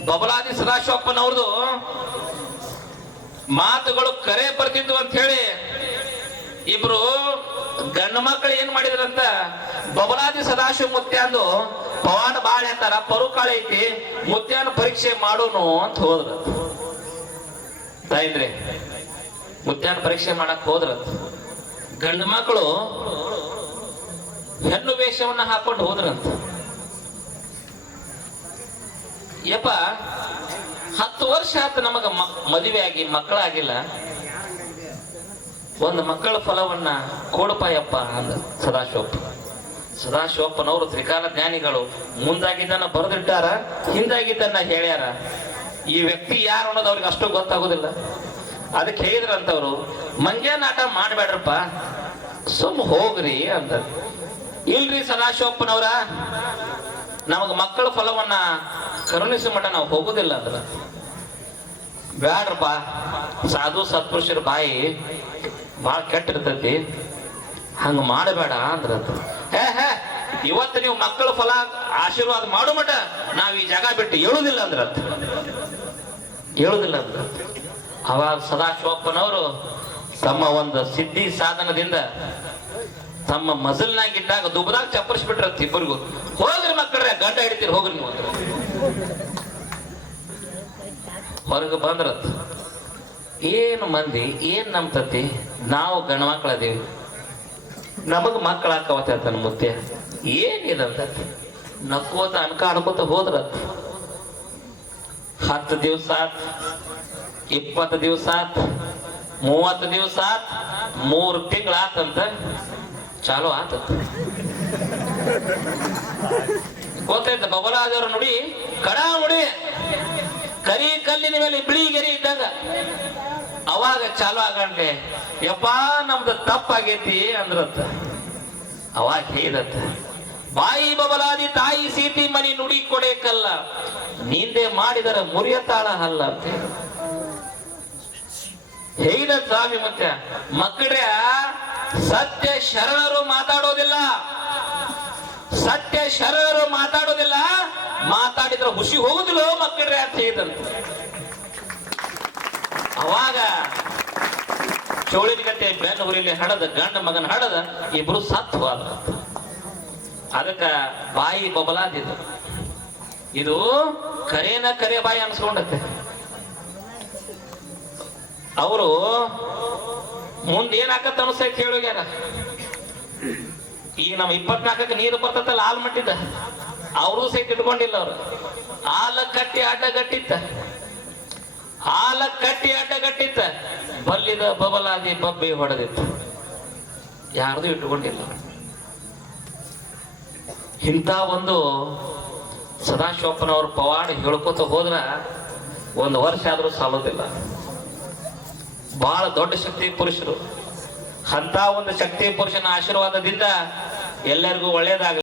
ಬಬಲಾದಿ ಸದಾಶಿವಪ್ಪನವ್ರದು ಮಾತುಗಳು ಕರೆ ಬರ್ತಿದ್ವು ಅಂತ ಹೇಳಿ ಇಬ್ರು ಗಂಡು ಮಕ್ಕಳು ಏನ್ ಮಾಡಿದ್ರಂತ ಬಬಲಾದಿ ಸದಾಶಿವ ಮುತ್ಯಾಂದು ಪವಾಡ ಬಾಳೆ ಅಂತಾರ ಪರುಕಾಳೆ ಐತಿ ಮುತ್ಯಾನ ಪರೀಕ್ಷೆ ಮಾಡೋನು ಅಂತ ಹೋದ್ರ ತಾಯಿದ್ರೆ ಮುತ್ಯಾನ ಪರೀಕ್ಷೆ ಮಾಡಕ್ ಹೋದ್ರ ಗಂಡು ಮಕ್ಕಳು ಹೆಣ್ಣು ವೇಷವನ್ನ ಹಾಕೊಂಡು ಹೋದ್ರಂತ ಯಪ್ಪ 10 ವರ್ಷ ಆತ ನಮಗ ಮದುವೆ ಆಗಿ ಮಕ್ಕಳಾಗಿಲ್ಲ ಒಂದು ಮಕ್ಕಳ ಫಲವನ್ನ ಕೊಡಪಾಯಪ್ಪ ಅಂದ ಸದಾಶಿವಪ್ಪನವರು ತ್ರಿಕಾಲ ಜ್ಞಾನಿಗಳು ಮುಂದಾಗಿದ್ದನ್ನ ಬರೆದಿಟ್ಟಾರ ಹಿಂದಾಗಿದ್ದನ್ನ ಹೇಳ್ಯಾರ ಈ ವ್ಯಕ್ತಿ ಯಾರು ಅನ್ನೋದು ಅವ್ರಿಗೆ ಅಷ್ಟು ಗೊತ್ತಾಗೋದಿಲ್ಲ ಅದಕ್ಕೆ ಹೇಳಿದ್ರಂತವ್ರು ಮಂಗ್ಯಾನಾಟ ಮಾಡ್ಬೇಡ್ರಪ್ಪ ಸುಮ್ ಹೋಗ್ರಿ ಅಂತ ಇಲ್ರಿ ಸದಾಶಿವಪ್ಪನವ್ರ ನಮಗ ಮಕ್ಕಳ ಫಲವನ್ನ ಕರುಣಿಸಿ ಮಟ್ಟ ನಾವು ಹೋಗುದಿಲ್ಲ ಅಂದ್ರ ಬ್ಯಾಡ್ರಪ್ಪ ಸಾಧು ಸತ್ಪುರುಷರ ಬಾಯಿ ಬಹಳ ಕೆಟ್ಟಿರ್ತೈತಿ ಹಂಗ ಮಾಡಬೇಡ ಅಂದ್ರ ಹೇ ಇವತ್ತು ನೀವು ಮಕ್ಕಳ ಫಲ ಆಶೀರ್ವಾದ ಮಾಡೋ ಮಟ ನಾವ್ ಈ ಜಾಗ ಬಿಟ್ಟು ಹೇಳುದಿಲ್ಲ ಅಂದ್ರ ಹೇಳುದಿಲ್ಲ ಅಂದ್ರ ಅವಾಗ ಸದಾಶಿವಪ್ಪನವರು ತಮ್ಮ ಒಂದು ಸಿದ್ಧಿ ಸಾಧನದಿಂದ ತಮ್ಮ ಮಜಲ್ನಾಗಿಟ್ಟಾಗ ದುಬ್ಬದಾಗ ಚಪ್ಪರಿಸ್ಬಿಟ್ರತ್ ಇಬ್ಬರಿಗೂ ಹೋಗ್ರಿ ಮಕ್ಕಳ್ರೆ ಗಂಡ ಹಿಡಿತೀರಿ ಹೋಗ್ರಿ ನೀವು ಅಂದ್ರ ಹೊರಗೆ ಬಂದ್ರತ್ ಏನು ಮಂದಿ ಏನ್ ನಂಬ್ತತಿ ನಾವು ಗಂಡ ಮಕ್ಕಳದೇವಿ ನಮಗ್ ಮಕ್ಕಳ ಹಾಕವತ್ತ ತನ್ನ ಮುತ್ತೆ ಏನಿದಂತ ನಕ್ಕೋತ ಅನ್ಕೋತ ಹೋದ್ರತ್ 10 ದಿವಸ 20 ದಿವಸ 30 ದಿವಸ 3 ತಿಂಗಳ ಆತಂತ ಚಾಲು ಆತಂತ ಗೊತ್ತಾಯ್ತ ಬಬಲಾದವ್ರ ನುಡಿ ಕಡಾ ನುಡಿ ಕರಿ ಕಲ್ಲಿನ ಮೇಲೆ ಬಿಳಿ ಗೆರಿ ಇದ್ದಾಗ ಅವಾಗ ಚಾಲು ಆಗಂಡೆ ಯಪ್ಪಾ ನಮ್ದು ತಪ್ಪಾಗೈತಿ ಅಂದ್ರತ್ತ ಅವಾಗ ಹೇಳಿದತ್ತ ಬಾಯಿ ಬಬಲಾದಿ ತಾಯಿ ಸೀತಿ ಮನಿ ನುಡಿ ಕೊಡೇಕಲ್ಲ ನಿಂದೆ ಮಾಡಿದರ ಮುರಿಯತಾಳ ಅಲ್ಲ ಅಂತ ಹೇಳಿದ ಸ್ವಾಮಿ ಮತ್ತೆ ಮಕ್ಕಳ್ರೆ ಸತ್ಯ ಶರಣರು ಮಾತಾಡೋದಿಲ್ಲ ಸತ್ಯ ಶರಣರು ಮಾತಾಡೋದಿಲ್ಲ ಮಾತಾಡಿದ್ರೆ ಹುಸಿ ಹೋಗುದಿಲ್ಲ ಮಕ್ಕಳ್ರೆ ಅಂತ ಹೇಳಿದಂತ ಅವಾಗ ಚೋಳಿನಗಟ್ಟೆ ಬೆನ್ನ ಊರಿಲಿ ಹಡದ ಗಂಡ ಮಗನ ಹಡದ ಇಬ್ರು ಸತ್ತು ಹೋದ್ರ ಅದಕ್ಕ ಬಾಯಿ ಬಬಲಾದಿದ್ದು ಇದು ಕರೇನ ಕರೆ ಬಾಯಿ ಅನ್ಸ್ಕೊಂಡತ್ತೆ ಅವರು ಮುಂದೆ ಏನಾಕತ್ತ ಅನ್ಸೈತಿ ಹೇಳೋಗ್ಯಾರ ಈಗ ನಮ್ಮ 24ಕ್ಕೆ ನೀರು ಬರ್ತತ್ತಲ್ಲ ಹಾಲ್ ಮಟ್ಟಿದ್ದ ಅವರು ಸಹಿತ ಇಟ್ಕೊಂಡಿಲ್ಲ ಅವ್ರು ಹಾಲ ಕಟ್ಟಿ ಅಡ್ಡಗಟ್ಟಿತ್ತ ಹಾಲ ಕಟ್ಟಿ ಅಡ್ಡಗಟ್ಟಿತ್ತ ಬಲ್ಲಿದ ಬಬಲಾದಿ ಬಬ್ಬೆ ಹೊಡೆದಿತ್ತು ಯಾರ್ದು ಇಟ್ಟುಕೊಂಡಿಲ್ಲ ಇಂಥ ಒಂದು ಸದಾಶಿವಪ್ಪನವ್ರ ಪವಾಡ ಹೇಳ್ಕೊತ ಹೋದ್ರ 1 ವರ್ಷ ಆದ್ರೂ ಸಾಲೋದಿಲ್ಲ ಬಹಳ ದೊಡ್ಡ ಶಕ್ತಿ ಪುರುಷರು ಅಂತ ಒಂದು ಶಕ್ತಿ ಪುರುಷನ ಆಶೀರ್ವಾದದಿಂದ ಎಲ್ಲರಿಗೂ ಒಳ್ಳೇದಾಗಲಿ